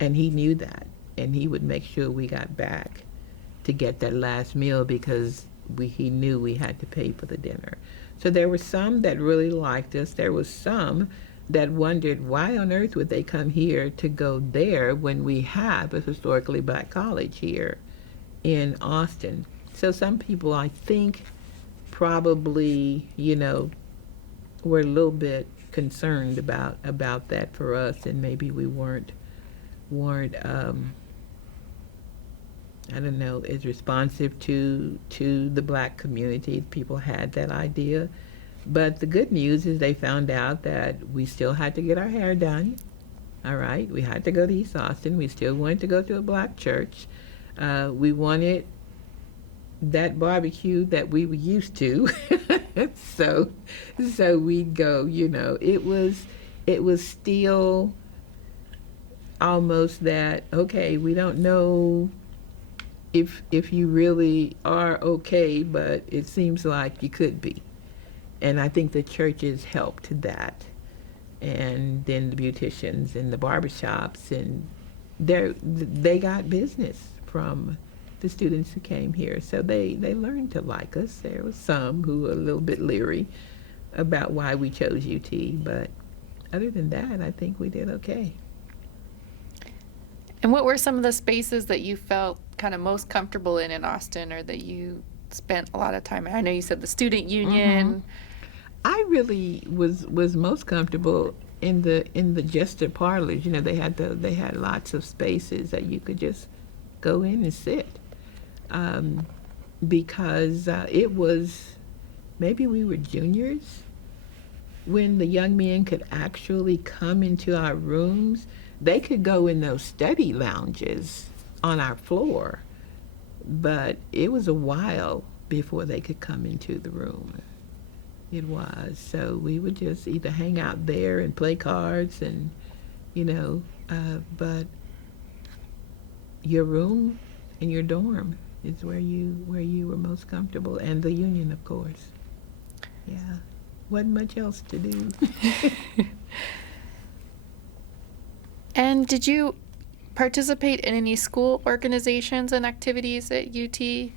And he knew that. And he would make sure we got back to get that last meal because he knew we had to pay for the dinner. So there were some that really liked us. There was some that wondered why on earth would they come here to go there when we have a historically Black college here in Austin. So some people, I think, probably, were a little bit concerned about that for us, and maybe we weren't I don't know, as responsive to the Black community. People had that idea. But the good news is they found out that we still had to get our hair done. All right, we had to go to East Austin. We still wanted to go to a Black church. We wanted that barbecue that we were used to. so we'd go, it was still almost that, okay, we don't know if you really are okay, but it seems like you could be. And I think the churches helped that. And then the beauticians and the barbershops, and they got business from the students who came here. So they learned to like us. There was some who were a little bit leery about why we chose UT, but other than that, I think we did okay. And what were some of the spaces that you felt kind of most comfortable in Austin, or that you spent a lot of time in? I know you said the student union. Mm-hmm. I really was most comfortable in the jester parlors. They had lots of spaces that you could just go in and sit, because it was, maybe we were juniors when the young men could actually come into our rooms. They could go in those study lounges on our floor, but it was a while before they could come into the room. It was. So we would just either hang out there and play cards and, but your room and your dorm is where you were most comfortable, and the union, of course. Yeah, wasn't much else to do. And did you participate in any school organizations and activities at UT? I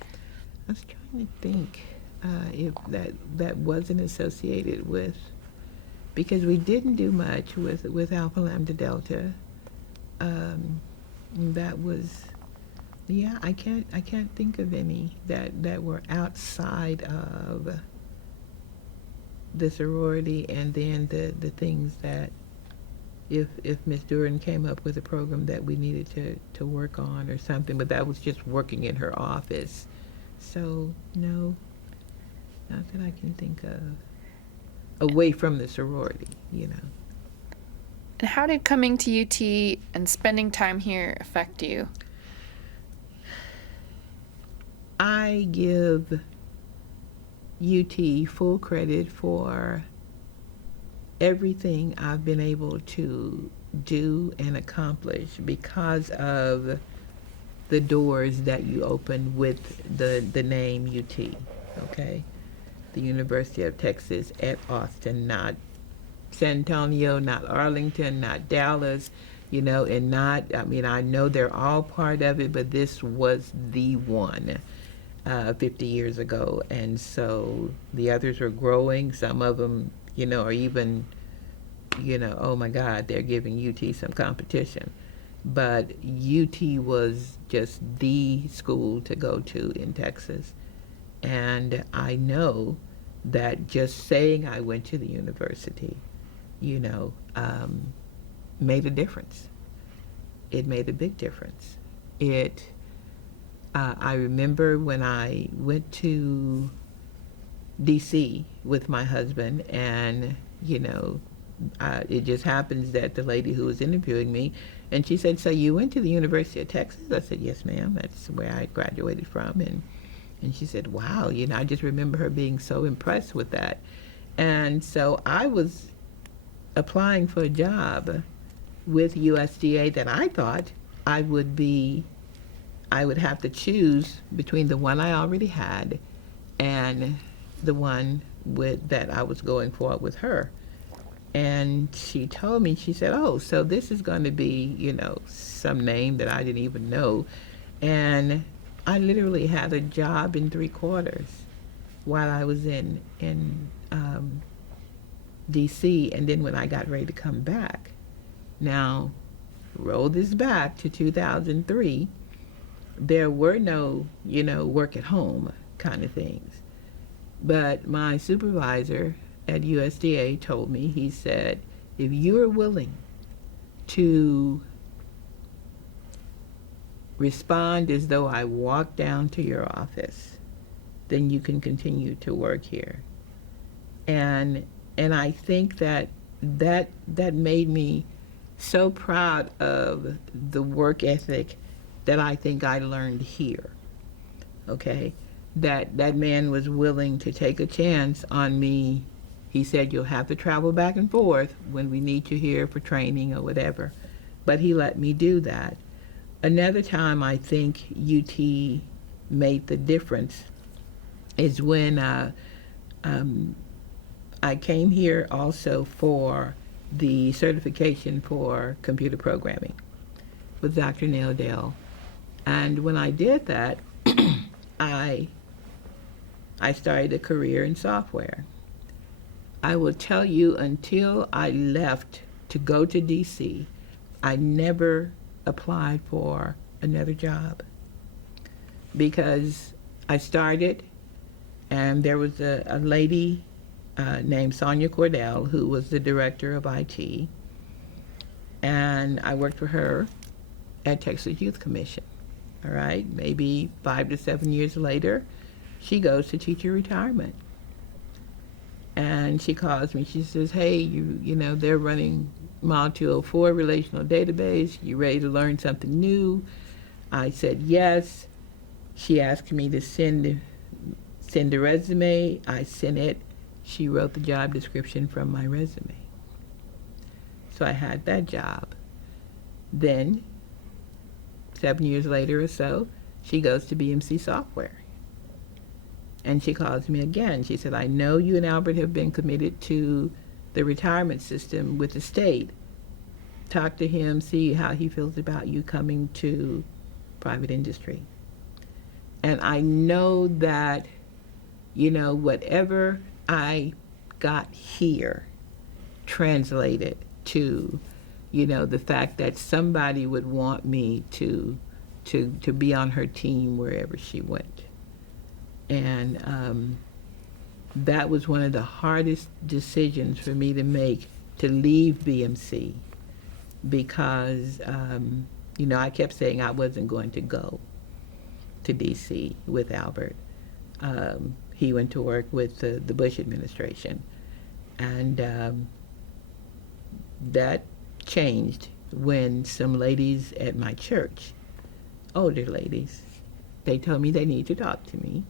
was trying to think if that wasn't associated with, because we didn't do much with Alpha Lambda Delta. That was, yeah, I can't think of any that were outside of the sorority, and then the things that if Miss Duran came up with a program that we needed to work on or something, but that was just working in her office. So no, not that I can think of, away from the sorority, And how did coming to UT and spending time here affect you? I give UT full credit for everything I've been able to do and accomplish because of the doors that you open with the name UT, okay? The University of Texas at Austin, not San Antonio, not Arlington, not Dallas, and not, I know they're all part of it, but this was the one 50 years ago. And so the others are growing. Some of them, are even, oh my God, they're giving UT some competition. But UT was just the school to go to in Texas. And I know that just saying I went to the university, made a difference. It made a big difference. I remember when I went to DC with my husband, and, it just happens that the lady who was interviewing me, and she said, "So you went to the University of Texas?" I said, "Yes, ma'am. That's where I graduated from." And she said, "Wow," I just remember her being so impressed with that. And so I was applying for a job with USDA that I thought I would have to choose between the one I already had and the one that I was going for with her. And she told me, she said, "Oh, so this is going to be, some name that I didn't even know." And I literally had a job in 3/4 while I was in DC. And then when I got ready to come back, now roll this back to 2003, there were no, work at home kind of things. But my supervisor at USDA told me, he said, "If you are willing to respond as though I walked down to your office, then you can continue to work here." And I think that made me so proud of the work ethic that I think I learned here. Okay? That man was willing to take a chance on me. He said, "You'll have to travel back and forth when we need you here for training or whatever." But he let me do that. Another time I think UT made the difference is when I came here also for the certification for computer programming with Dr. Neil Dale. And when I did that, I started a career in software. I will tell you, until I left to go to DC, I never applied for another job, because I started, and there was a lady named Sonia Cordell, who was the director of IT, and I worked for her at Texas Youth Commission. All right, maybe 5 to 7 years later, she goes to teacher retirement. And she calls me, she says, "Hey, you know, they're running Module 4 relational database. You ready to learn something new?" I said yes. She asked me to send a resume. I sent it. She wrote the job description from my resume. So I had that job. Then, 7 years later or so, she goes to BMC Software. And she calls me again. She said, "I know you and Albert have been committed to the retirement system with the state. Talk to him, see how he feels about you coming to private industry." And I know that, you know, whatever I got here translated to, you know, the fact that somebody would want me to be on her team wherever she went. And that was one of the hardest decisions for me to make, to leave BMC, because, you know, I kept saying I wasn't going to go to DC with Albert. He went to work with the Bush administration. And that changed when some ladies at my church, older ladies, they told me they need to talk to me.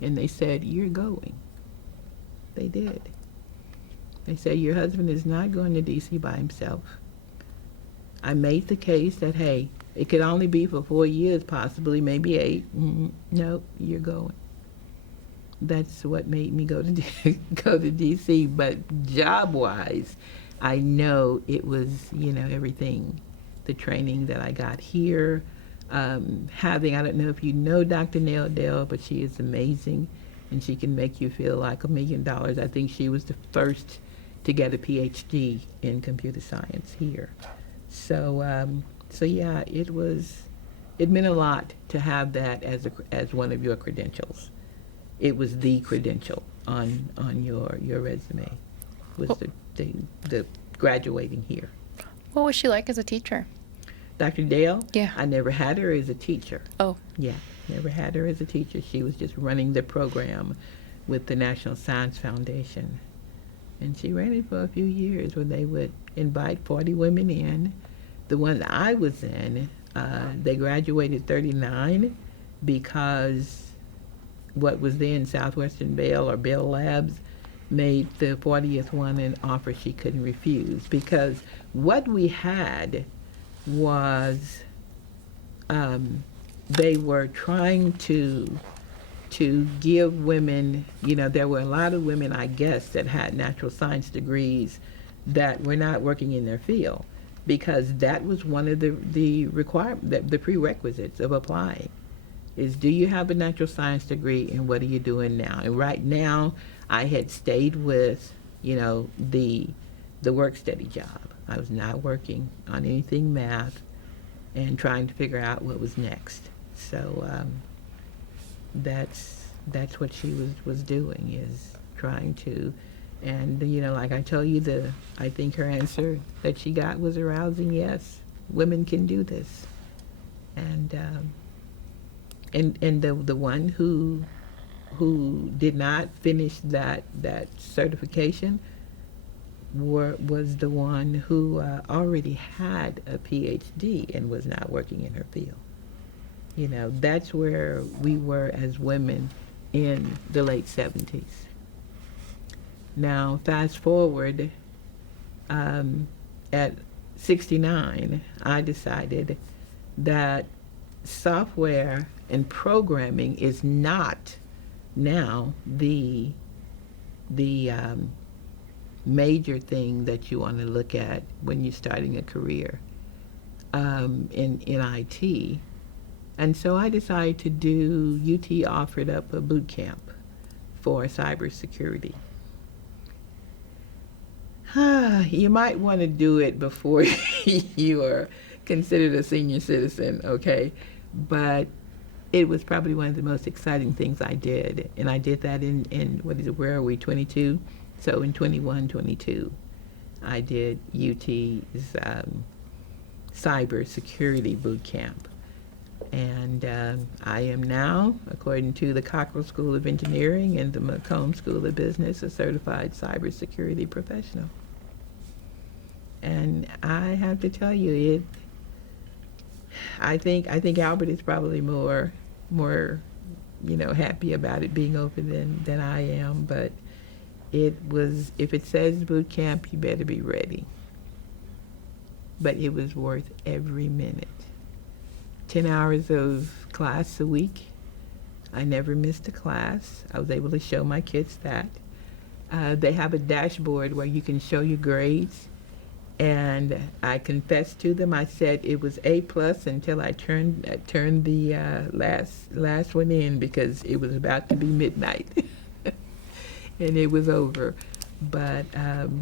And they said, "You're going." They did. They said, "Your husband is not going to DC by himself." I made the case that, hey, it could only be for 4 years, possibly, maybe 8. Nope, you're going. That's what made me go to go to DC. But job-wise, I know it was, everything, the training that I got here, having, I don't know if you know Dr. Nail Dell, but she is amazing, and she can make you feel like $1 million. I think she was the first to get a PhD in computer science here. So yeah, it meant a lot to have that as one of your credentials. It was the credential on your resume, was the graduating here. What was she like as a teacher? Dr. Dale? Yeah. I never had her as a teacher. Oh. Yeah, never had her as a teacher. She was just running the program with the National Science Foundation. And she ran it for a few years where they would invite 40 women in. The one that I was in, they graduated 39 because what was then Southwestern Bell or Bell Labs made the 40th one an offer she couldn't refuse, because what we had was they were trying to give women, there were a lot of women, I guess, that had natural science degrees that were not working in their field, because that was one of the prerequisites of applying, is do you have a natural science degree and what are you doing now? And right now, I had stayed with, the work study job. I was not working on anything math and trying to figure out what was next. So that's what she was doing, is trying to, and like I tell you, I think her answer that she got was a rousing yes. Women can do this, and the one who did not finish that certification was the one who already had a PhD and was not working in her field. That's where we were as women in the late 70s. Now, fast forward, at 69, I decided that software and programming is not now the major thing that you want to look at when you're starting a career in IT. And so I decided to do, UT offered up a boot camp for cybersecurity. You might want to do it before you are considered a senior citizen, okay? But it was probably one of the most exciting things I did. And I did that in where are we, 22? So in 21, 22, I did UT's cybersecurity boot camp. And I am now, according to the Cockrell School of Engineering and the Macomb School of Business, a certified cybersecurity professional. And I have to tell you, I think Albert is probably more happy about it being open than I am. But it was, if it says boot camp, you better be ready. But it was worth every minute. 10 hours of class a week. I never missed a class. I was able to show my kids that. They have a dashboard where you can show your grades. And I confessed to them, I said it was A+ until I turned the last one in, because it was about to be midnight. And it was over. But,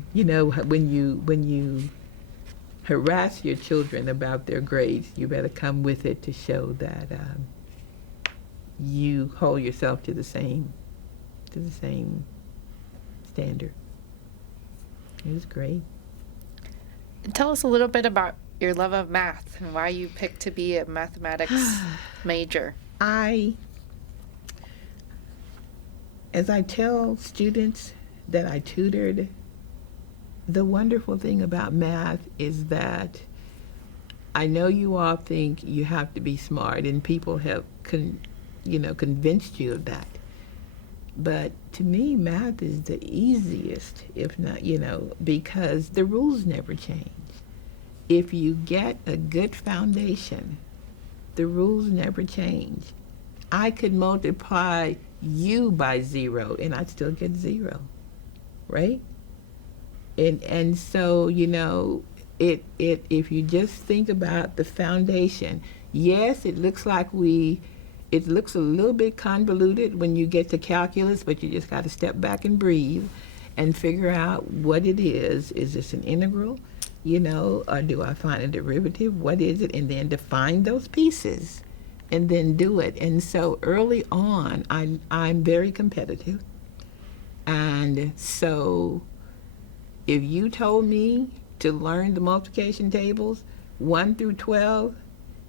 when you harass your children about their grades, you better come with it to show that you hold yourself to the same standard. It was great. Tell us a little bit about your love of math and why you picked to be a mathematics major. As I tell students that I tutored, the wonderful thing about math is that I know you all think you have to be smart, and people have convinced you of that. But to me, math is the easiest, if not, because the rules never change. If you get a good foundation, the rules never change. I could multiply you by 0 and I'd still get 0, right? And so, if you just think about the foundation, yes, it looks a little bit convoluted when you get to calculus, but you just got to step back and breathe and figure out what it is. Is this an integral, or do I find a derivative? What is it? And then define those pieces and then do it. And so early on, I'm very competitive. And so if you told me to learn the multiplication tables 1 through 12,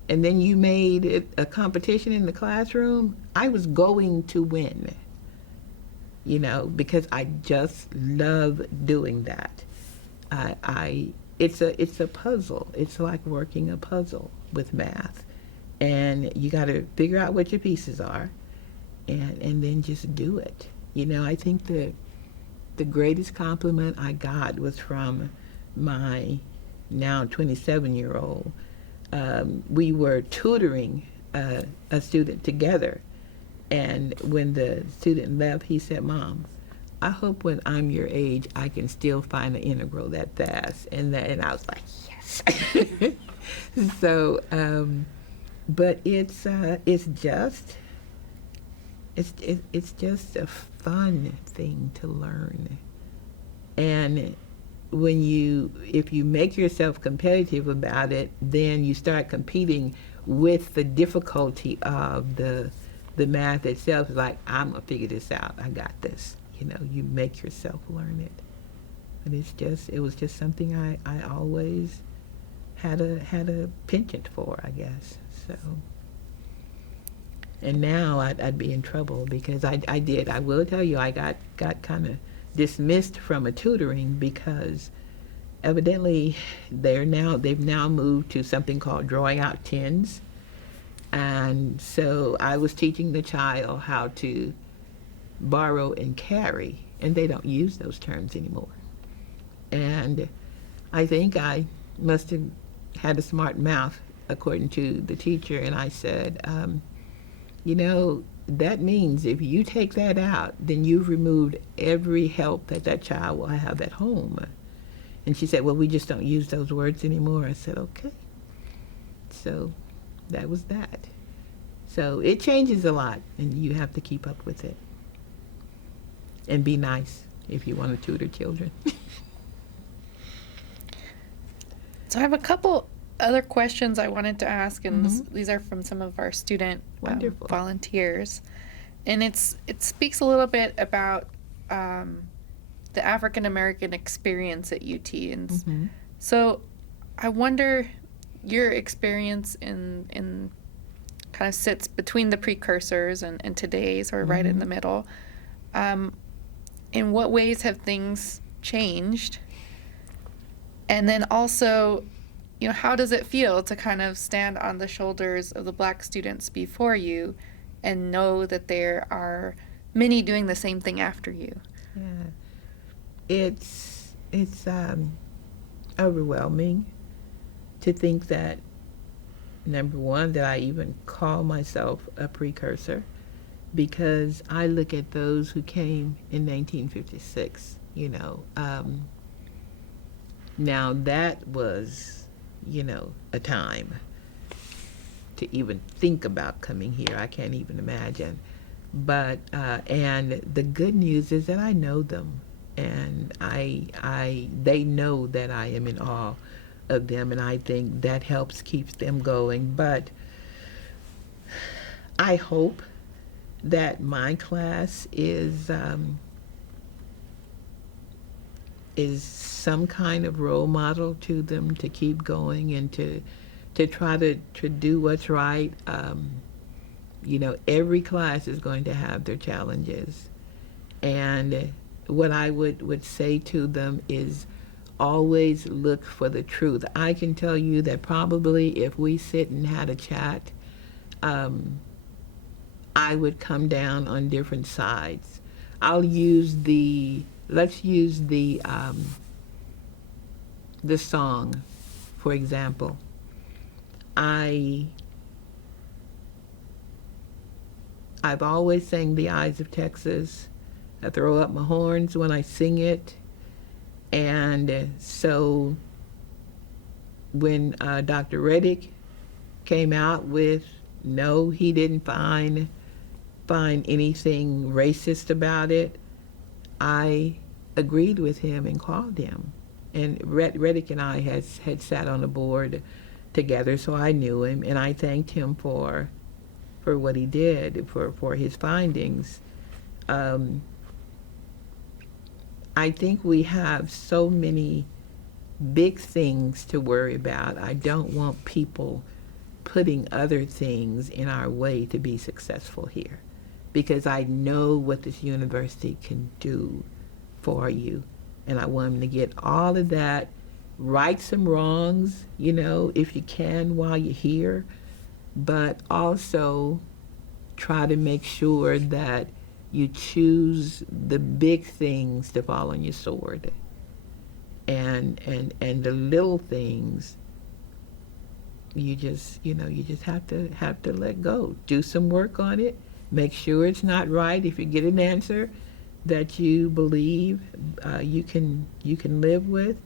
and then you made it a competition in the classroom, I was going to win, because I just love doing that. It's a puzzle. It's like working a puzzle with math. And you got to figure out what your pieces are and then just do it. I think the greatest compliment I got was from my now 27-year-old. We were tutoring a student together, and when the student left, he said, "Mom, I hope when I'm your age, I can still find an integral that fast." And I was like, yes. So, but it's just a fun thing to learn. And if you make yourself competitive about it, then you start competing with the difficulty of the math itself. It's like, I'm gonna figure this out. I got this. You make yourself learn it. But it was just something I always had a penchant for, I guess. So, and now I'd be in trouble because I will tell you, I got kind of dismissed from a tutoring because evidently they've now moved to something called drawing out tens. And so I was teaching the child how to borrow and carry, and they don't use those terms anymore. And I think I must have had a smart mouth, according to the teacher, and I said, that means if you take that out, then you've removed every help that child will have at home. And she said, well, we just don't use those words anymore. I said, okay. So that was that. So it changes a lot, and you have to keep up with it. And be nice if you want to tutor children. So I have a couple other questions I wanted to ask, and these are from some of our student volunteers. And it speaks a little bit about the African American experience at UT. And so I wonder, your experience in kind of sits between the precursors and today's, or right in the middle. In what ways have things changed? And then also, how does it feel to kind of stand on the shoulders of the Black students before you and know that there are many doing the same thing after you? Yeah. It's overwhelming to think that, number one, that I even call myself a precursor, because I look at those who came in 1956, now that was, a time to even think about coming here. I can't even imagine. But, and the good news is that I know them, and they know that I am in awe of them, and I think that helps keep them going. But I hope that my class is some kind of role model to them to keep going and to try to do what's right. Every class is going to have their challenges. And what I would say to them is always look for the truth. I can tell you that probably if we sit and had a chat, I would come down on different sides. let's use the song, for example. I've always sang The Eyes of Texas. I throw up my horns when I sing it. And so when Dr. Reddick came out with, no, he didn't find anything racist about it, I agreed with him and called him. And Reddick and I had sat on the board together, so I knew him, and I thanked him for what he did, for his findings. I think we have so many big things to worry about. I don't want people putting other things in our way to be successful here, because I know what this university can do for you, and I want them to get all of that, right some wrongs, if you can while you're here, but also try to make sure that you choose the big things to fall on your sword, and the little things you just have to let go. Do some work on it. Make sure it's not right. If you get an answer that you believe you can live with,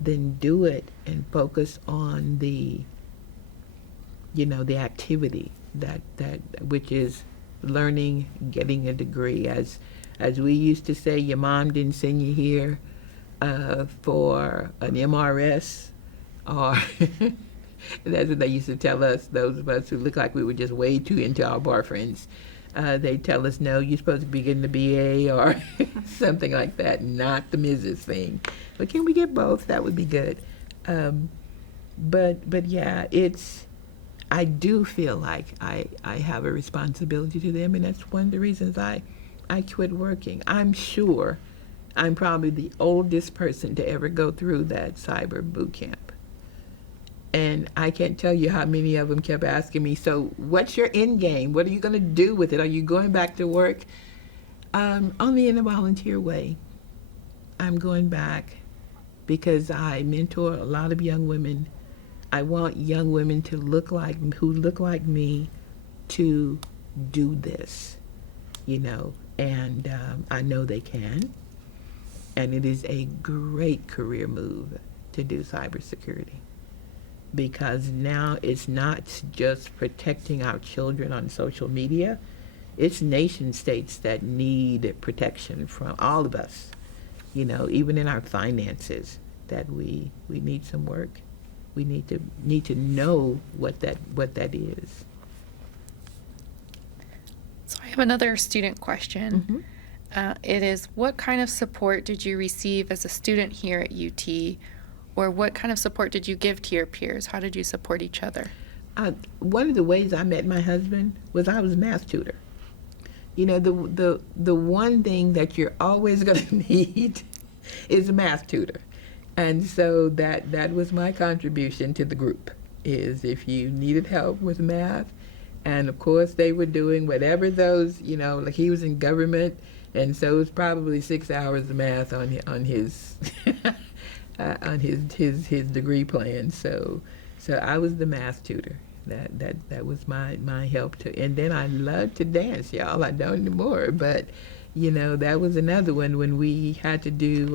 then do it and focus on the activity that which is learning, getting a degree. As we used to say, your mom didn't send you here for an MRS, or that's what they used to tell us, those of us who look like we were just way too into our boyfriends. They tell us, no, you're supposed to be getting the BA or something like that, not the Mrs. thing. But can we get both? That would be good. But yeah, I do feel like I have a responsibility to them, and that's one of the reasons I quit working. I'm sure I'm probably the oldest person to ever go through that cyber boot camp. And I can't tell you how many of them kept asking me, so what's your end game? What are you going to do with it? Are you going back to work? Only in a volunteer way. I'm going back because I mentor a lot of young women. I want young women who look like me to do this, and I know they can. And it is a great career move to do cybersecurity, because now it's not just protecting our children on social media. It's nation states that need protection from all of us, even in our finances, that we need some work. We need to know what that is. So I have another student question. Mm-hmm. It is, what kind of support did you receive as a student here at UT, or what kind of support did you give to your peers? How did you support each other? One of the ways I met my husband was I was a math tutor. The one thing that you're always going to need is a math tutor. And so that was my contribution to the group, is if you needed help with math. And of course they were doing whatever those, like he was in government, and so it was probably 6 hours of math on his on his degree plan. So I was the math tutor. That was my help to. And then I loved to dance, y'all. I don't anymore, but that was another one when we had to do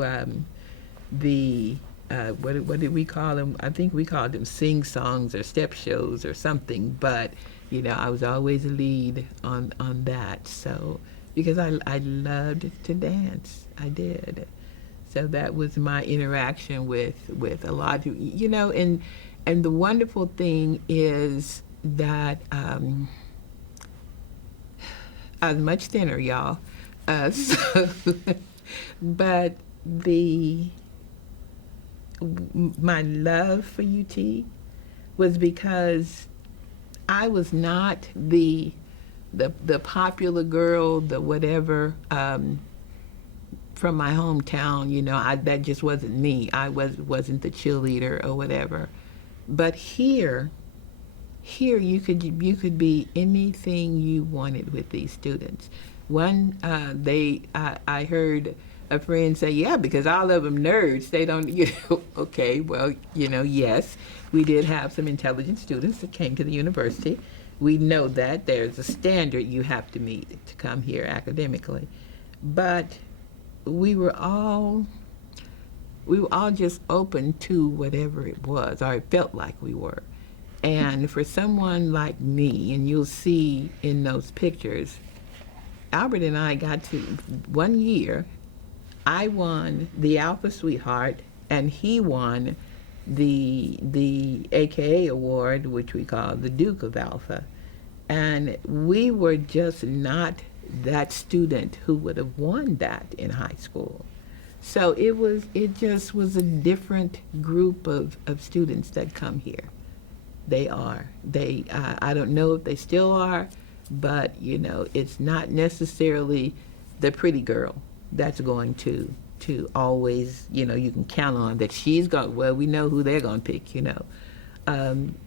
what did we call them? I think we called them sing songs or step shows or something. But I was always a lead on that. So because I loved to dance, I did. So that was my interaction with a lot of and the wonderful thing is that I was much thinner, y'all. But my love for UT was because I was not the popular girl, the whatever, from my hometown. That just wasn't me. I wasn't the cheerleader or whatever. But here you could be anything you wanted with these students. One, I heard a friend say, yeah, because all of them nerds. They don't, okay, well, yes, we did have some intelligent students that came to the university. We know that there's a standard you have to meet to come here academically. But we were all just open to whatever it was, or it felt like we were. And for someone like me, and you'll see in those pictures, Albert and I got to one year, I won the Alpha Sweetheart, and he won the AKA award, which we call the Duke of Alpha. And we were just not that student who would have won that in high school. So it just was a different group of students that come here. I don't know if they still are, but it's not necessarily the pretty girl that's going to always, you can count on that she's going, well, we know who they're going to pick,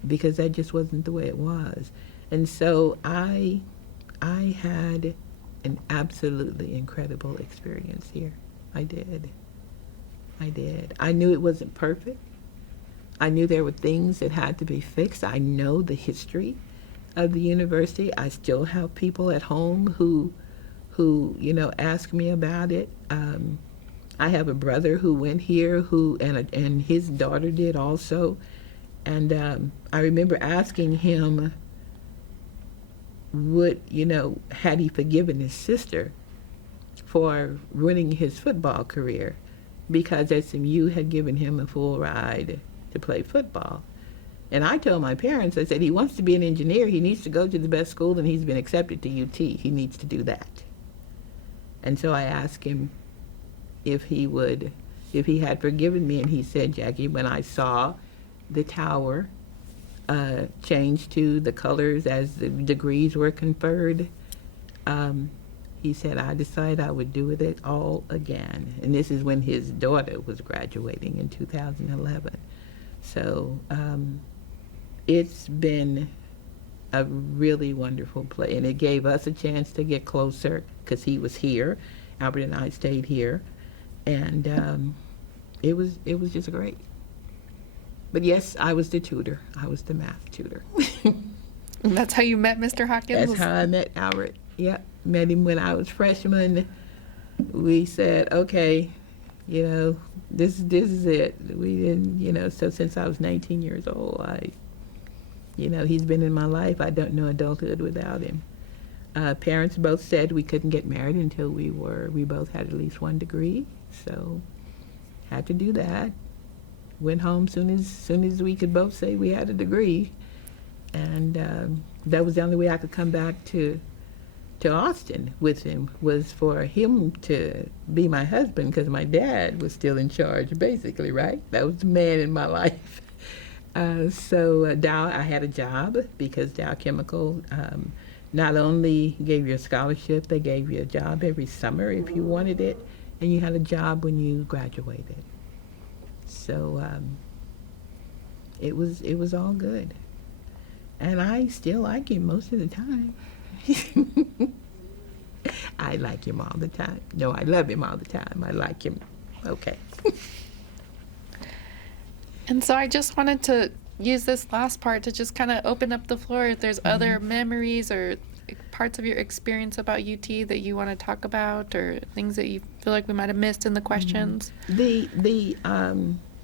because that just wasn't the way it was. And so I had an absolutely incredible experience here. I did. I knew it wasn't perfect. I knew there were things that had to be fixed. I know the history of the university. I still have people at home who ask me about it. I have a brother who went here and his daughter did also. And I remember asking him, had he forgiven his sister for ruining his football career, because SMU had given him a full ride to play football. And I told my parents, I said, he wants to be an engineer, he needs to go to the best school, and he's been accepted to UT. He needs to do that. And so I asked him if he had forgiven me, and he said, Jackie, when I saw the tower change to the colors as the degrees were conferred, he said, I decided I would do it all again. And this is when his daughter was graduating in 2011. So it's been a really wonderful play, and it gave us a chance to get closer because he was here. Albert and I stayed here, and it was just great. But yes, I was the tutor. I was the math tutor. And that's how you met Mr. Hawkins? That's how I met Albert. Yep, met him when I was freshman. We said, okay, this is it. We didn't, so since I was 19 years old, he's been in my life. I don't know adulthood without him. Parents both said we couldn't get married until we both had at least one degree, so had to do that. Went home soon as we could both say we had a degree, and that was the only way I could come back to Austin with him, was for him to be my husband, because my dad was still in charge, basically, right? That was the man in my life. So Dow, I had a job, because Dow Chemical not only gave you a scholarship, they gave you a job every summer if you wanted it, and you had a job when you graduated. So it was all good, and I still like him most of the time. I like him all the time. No, I love him all the time. I like him. Okay. And so I just wanted to use this last part to just kind of open up the floor. If there's other memories or parts of your experience about UT that you want to talk about, or things that you feel like we might have missed in the questions. The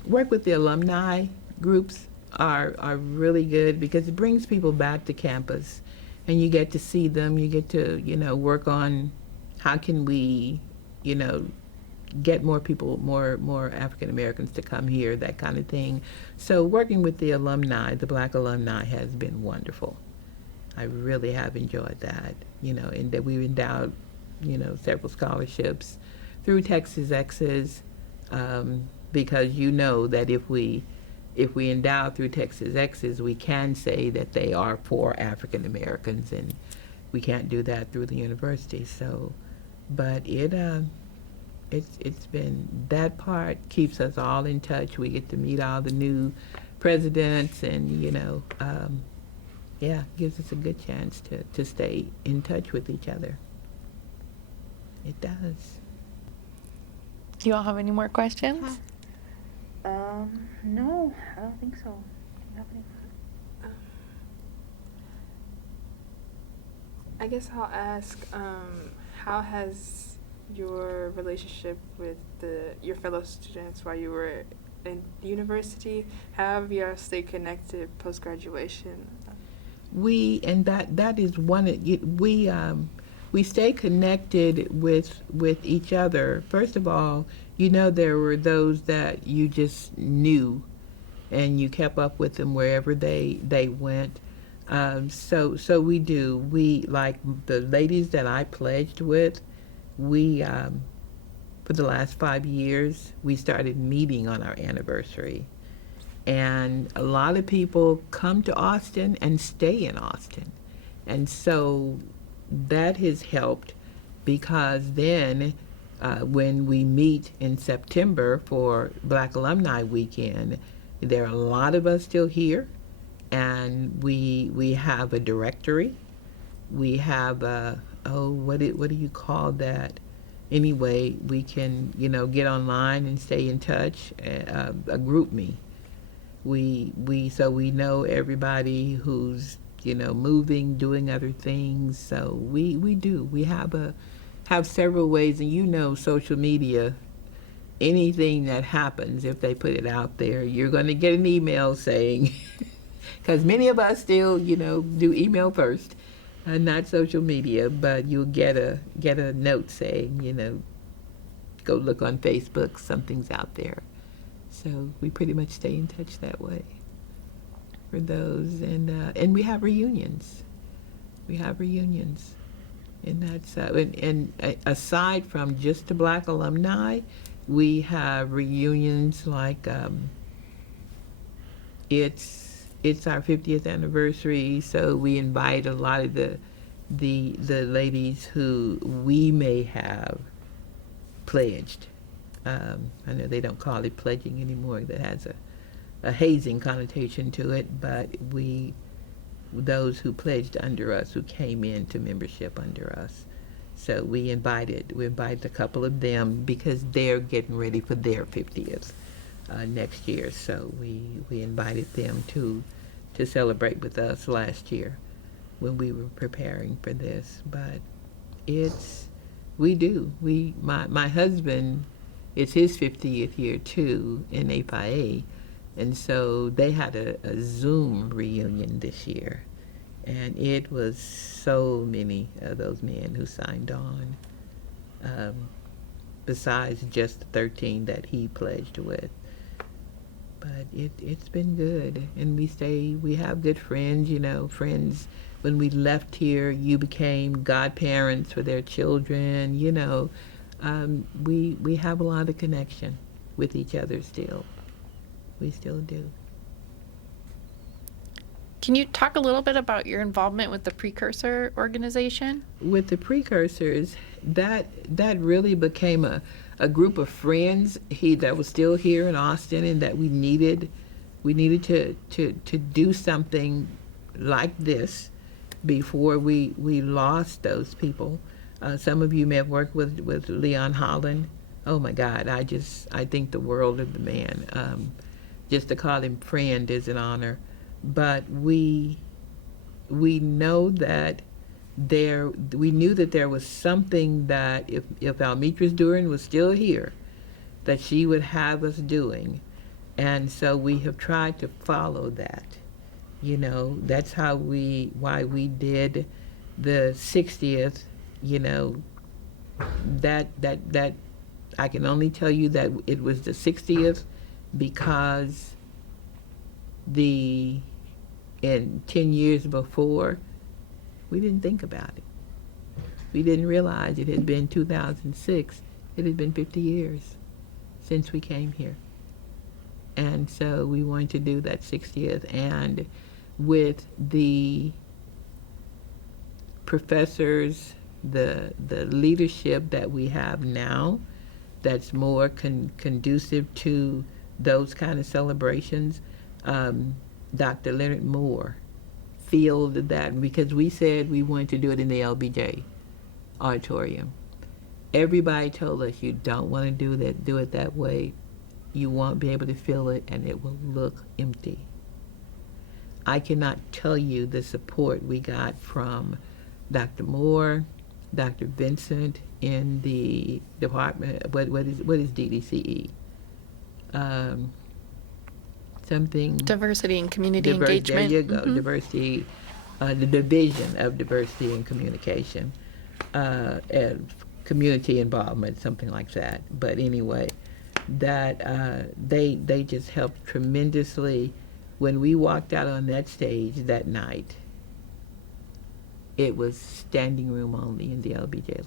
work with the alumni groups are really good, because it brings people back to campus, and you get to see them. You get to work on how can we get more people, more African Americans to come here, that kind of thing. So working with the alumni, the Black alumni, has been wonderful. I really have enjoyed that, and that we've endowed, several scholarships through Texas X's, because that if we endow through Texas X's, we can say that they are for African Americans, and we can't do that through the university. So, but it's been, that part keeps us all in touch. We get to meet all the new presidents, and gives us a good chance to stay in touch with each other. It does. Do you all have any more questions? No, I don't think so. Do you have any? I guess I'll ask, how has your relationship with your fellow students while you were in university, how have you stayed connected post-graduation? And that is one of we stay connected with each other. First of all, there were those that you just knew, and you kept up with them wherever they went. So we do. We, like the ladies that I pledged with, we for the last 5 years we started meeting on our anniversary, and a lot of people come to Austin and stay in Austin, and so that has helped, because then when we meet in September for Black Alumni Weekend, there are a lot of us still here, and we have a directory. We have a, what do you call that? Anyway, we can get online and stay in touch. A group me. So we know everybody who's moving, doing other things. So we do. We have several ways, and social media. Anything that happens, if they put it out there, you're going to get an email saying, because many of us still do email first, not social media, but you'll get a note saying go look on Facebook, something's out there. So we pretty much stay in touch that way for those, and we have reunions. And that's and aside from just the Black alumni, we have reunions like it's our 50th anniversary, so we invite a lot of the ladies who we may have pledged. I know they don't call it pledging anymore. That has a hazing connotation to it, but those who pledged under us, who came into membership under us. So we invited a couple of them because they're getting ready for their 50th next year. So we invited them to celebrate with us last year when we were preparing for this. But my husband, it's his 50th year too in APIA, and so they had a Zoom reunion this year, and it was so many of those men who signed on, besides just the 13 that he pledged with. But it's been good, and we have good friends, friends. When we left here, you became godparents for their children, we have a lot of connection with each other still. We still do. Can you talk a little bit about your involvement with the Precursor organization? With the Precursors, that really became a group of friends that was still here in Austin, and that we needed to do something like this before we lost those people. Some of you may have worked with Leon Holland. Oh my God, I think the world of the man. Just to call him friend is an honor. But we know that we knew that there was something that if Almitra's Duran was still here, that she would have us doing. And so we have tried to follow that. That's why we did the 60th, that I can only tell you that it was the 60th because in 10 years before, we didn't think about it. We didn't realize it had been 2006. It had been 50 years since we came here. And so we wanted to do that 60th. And with the professors, the leadership that we have now, that's more conducive to those kind of celebrations, Dr. Leonard Moore fielded that, because we said we wanted to do it in the LBJ auditorium. Everybody told us you don't want to do it that way. You won't be able to fill it, and it will look empty. I cannot tell you the support we got from Dr. Moore, Dr. Vincent in the department. What is DDCE? Something Diversity and community engagement. There you go. Mhm. Diversity, the division of diversity and communication, and community involvement, something like that. But anyway, that they just helped tremendously. When we walked out on that stage that night, it was standing room only in the LBJ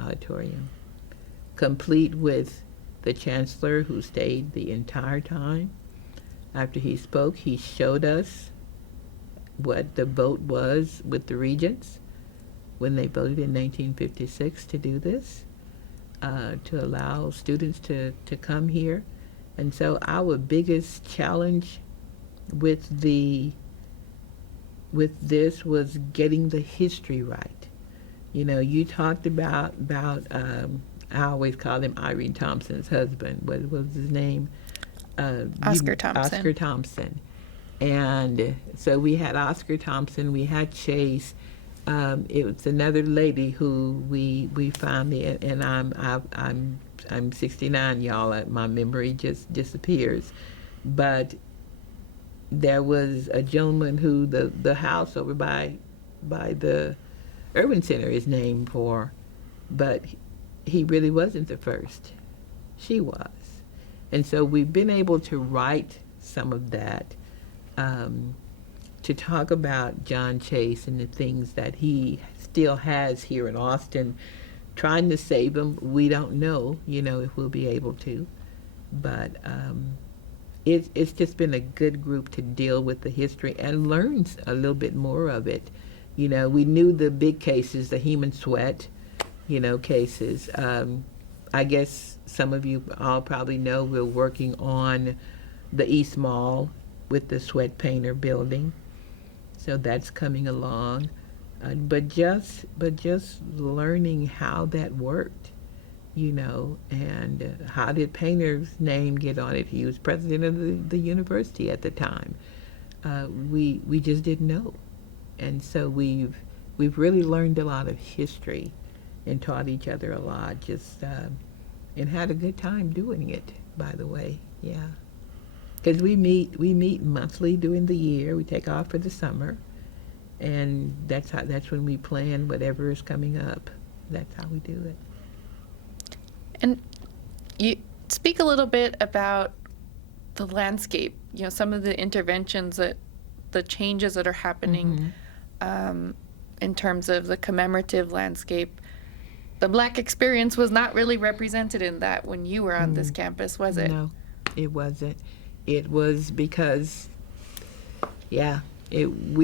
auditorium, complete with the chancellor who stayed the entire time. After he spoke, he showed us what the vote was with the regents when they voted in 1956 to do this, to allow students to come here. And so our biggest challenge with this was getting the history right. You know, you talked about I always call him Irene Thompson's husband. What was his name? Oscar Thompson. Oscar Thompson. And so we had Oscar Thompson, we had Chase. It was another lady who we finally, and I'm 69, y'all. My memory just disappears. But there was a gentleman who the house over by the Urban Center is named for, but he really wasn't the first. She was. And so we've been able to write some of that, to talk about John Chase and the things that he still has here in Austin, trying to save them. We don't know, if we'll be able to, but it's just been a good group to deal with the history and learn a little bit more of it. We knew the big cases, the Heman Sweat, cases. I guess some of you all probably know we're working on the East Mall with the Sweat Painter building. So that's coming along. But just learning how that worked, and how did Painter's name get on it? He was president of the university at the time. We just didn't know. And so we've really learned a lot of history and taught each other a lot, and had a good time doing it, by the way, yeah. Because we meet monthly during the year. We take off for the summer, and that's when we plan whatever is coming up. That's how we do it. And you speak a little bit about the landscape, some of the interventions the changes that are happening, in terms of the commemorative landscape. The Black experience was not really represented in that when you were on this campus, was it? No, it wasn't. It was because, we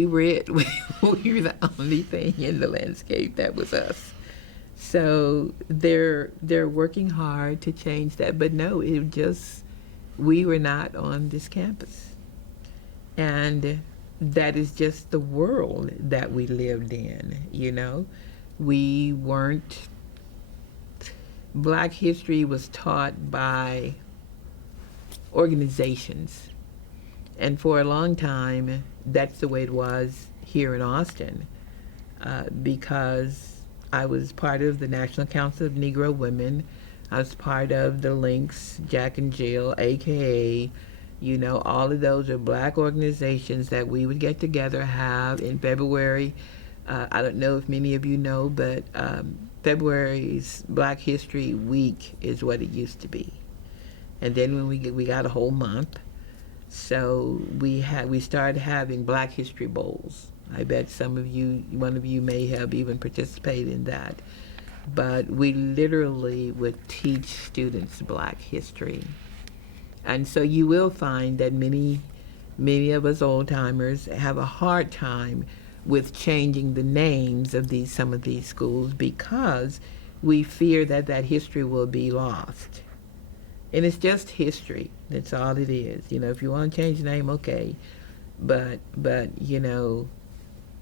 were it. We were the only thing in the landscape that was us. So they're working hard to change that. But no, we were not on this campus. And that is just the world that we lived in, We weren't. Black history was taught by organizations. And for a long time, that's the way it was here in Austin, because I was part of the National Council of Negro Women. I was part of the Links, Jack and Jill, AKA, all of those are Black organizations that we would get together, have in February. I don't know if many of you know, but February's Black History Week is what it used to be. And then when we got a whole month, so we started having Black History Bowls. I bet one of you may have even participated in that. But we literally would teach students Black history. And so you will find that many of us old timers have a hard time with changing the names of some of these schools, because we fear that history will be lost. And it's just history. That's all it is. If you want to change the name, okay. But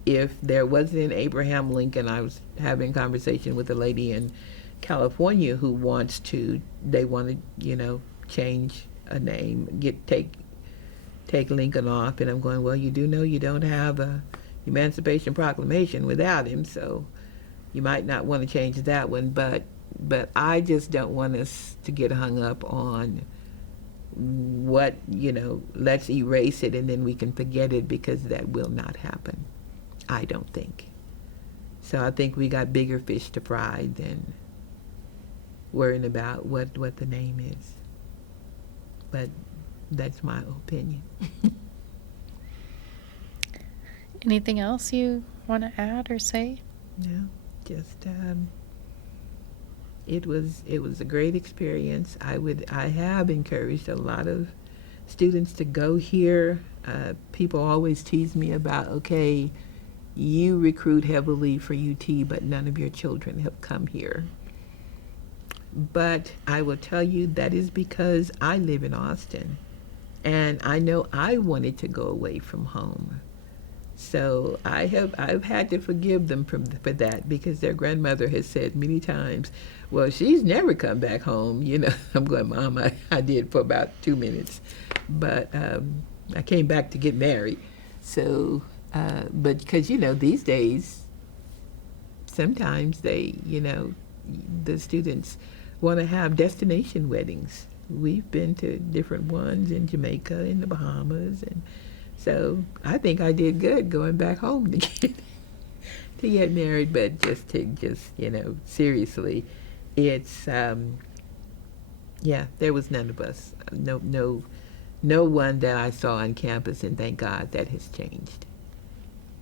if there wasn't an Abraham Lincoln, I was having a conversation with a lady in California who wants to, they want to, change a name, take Lincoln off, and I'm going, well, you do know you don't have a Emancipation Proclamation without him, so you might not want to change that one, but I just don't want us to get hung up on what, let's erase it and then we can forget it, because that will not happen, I don't think. So I think we got bigger fish to fry than worrying about what the name is. But that's my opinion. Anything else you want to add or say? No, just it was a great experience. I have encouraged a lot of students to go here. People always tease me about, okay, you recruit heavily for UT, but none of your children have come here. But I will tell you that is because I live in Austin, and I know I wanted to go away from home. So I've had to forgive them for that, because their grandmother has said many times, well, she's never come back home. I'm going, Mom, I did for about 2 minutes. But I came back to get married. So, but because, these days, sometimes they, the students want to have destination weddings. We've been to different ones in Jamaica, in the Bahamas, and so I think I did good going back home to get married. But just seriously, it's there was none of us, no one that I saw on campus, and thank God that has changed.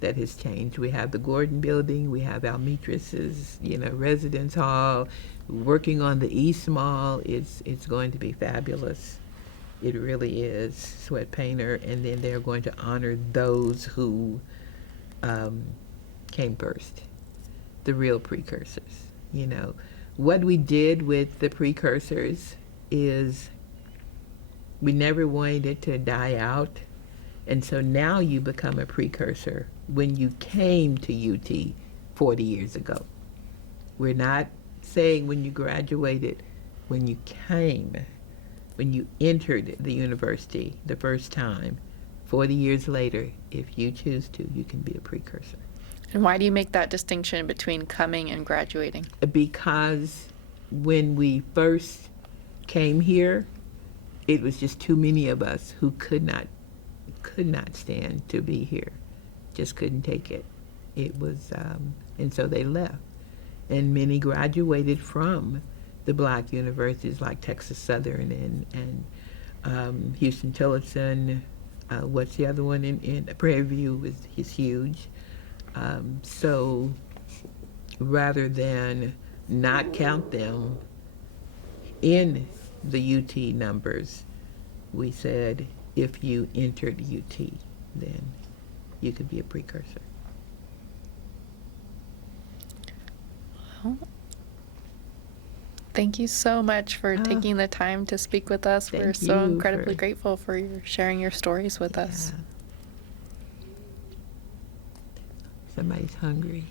That has changed. We have the Gordon Building, we have Almitris's, residence hall, working on the East Mall. It's going to be fabulous. It really is. Sweat Painter, and then they're going to honor those who came first, the real precursors. What we did with the precursors is we never wanted it to die out, and so now you become a precursor when you came to UT 40 years ago. We're not saying when you graduated, when you came. When you entered the university the first time, 40 years later, if you choose to, you can be a precursor. And why do you make that distinction between coming and graduating? Because when we first came here, it was just too many of us who could not stand to be here, just couldn't take it. It was, and so they left. And many graduated from the black universities like Texas Southern and Houston Tillotson. What's the other one in Prairie View is huge. So rather than not count them in the UT numbers, we said if you entered UT, then you could be a precursor. Well, thank you so much for taking the time to speak with us. We're so incredibly grateful for your sharing your stories with us. Somebody's hungry.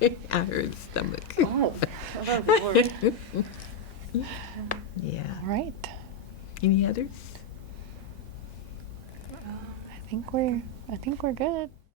I heard the stomach. Oh, Lord. Yeah. All right. Any others? I think we're good.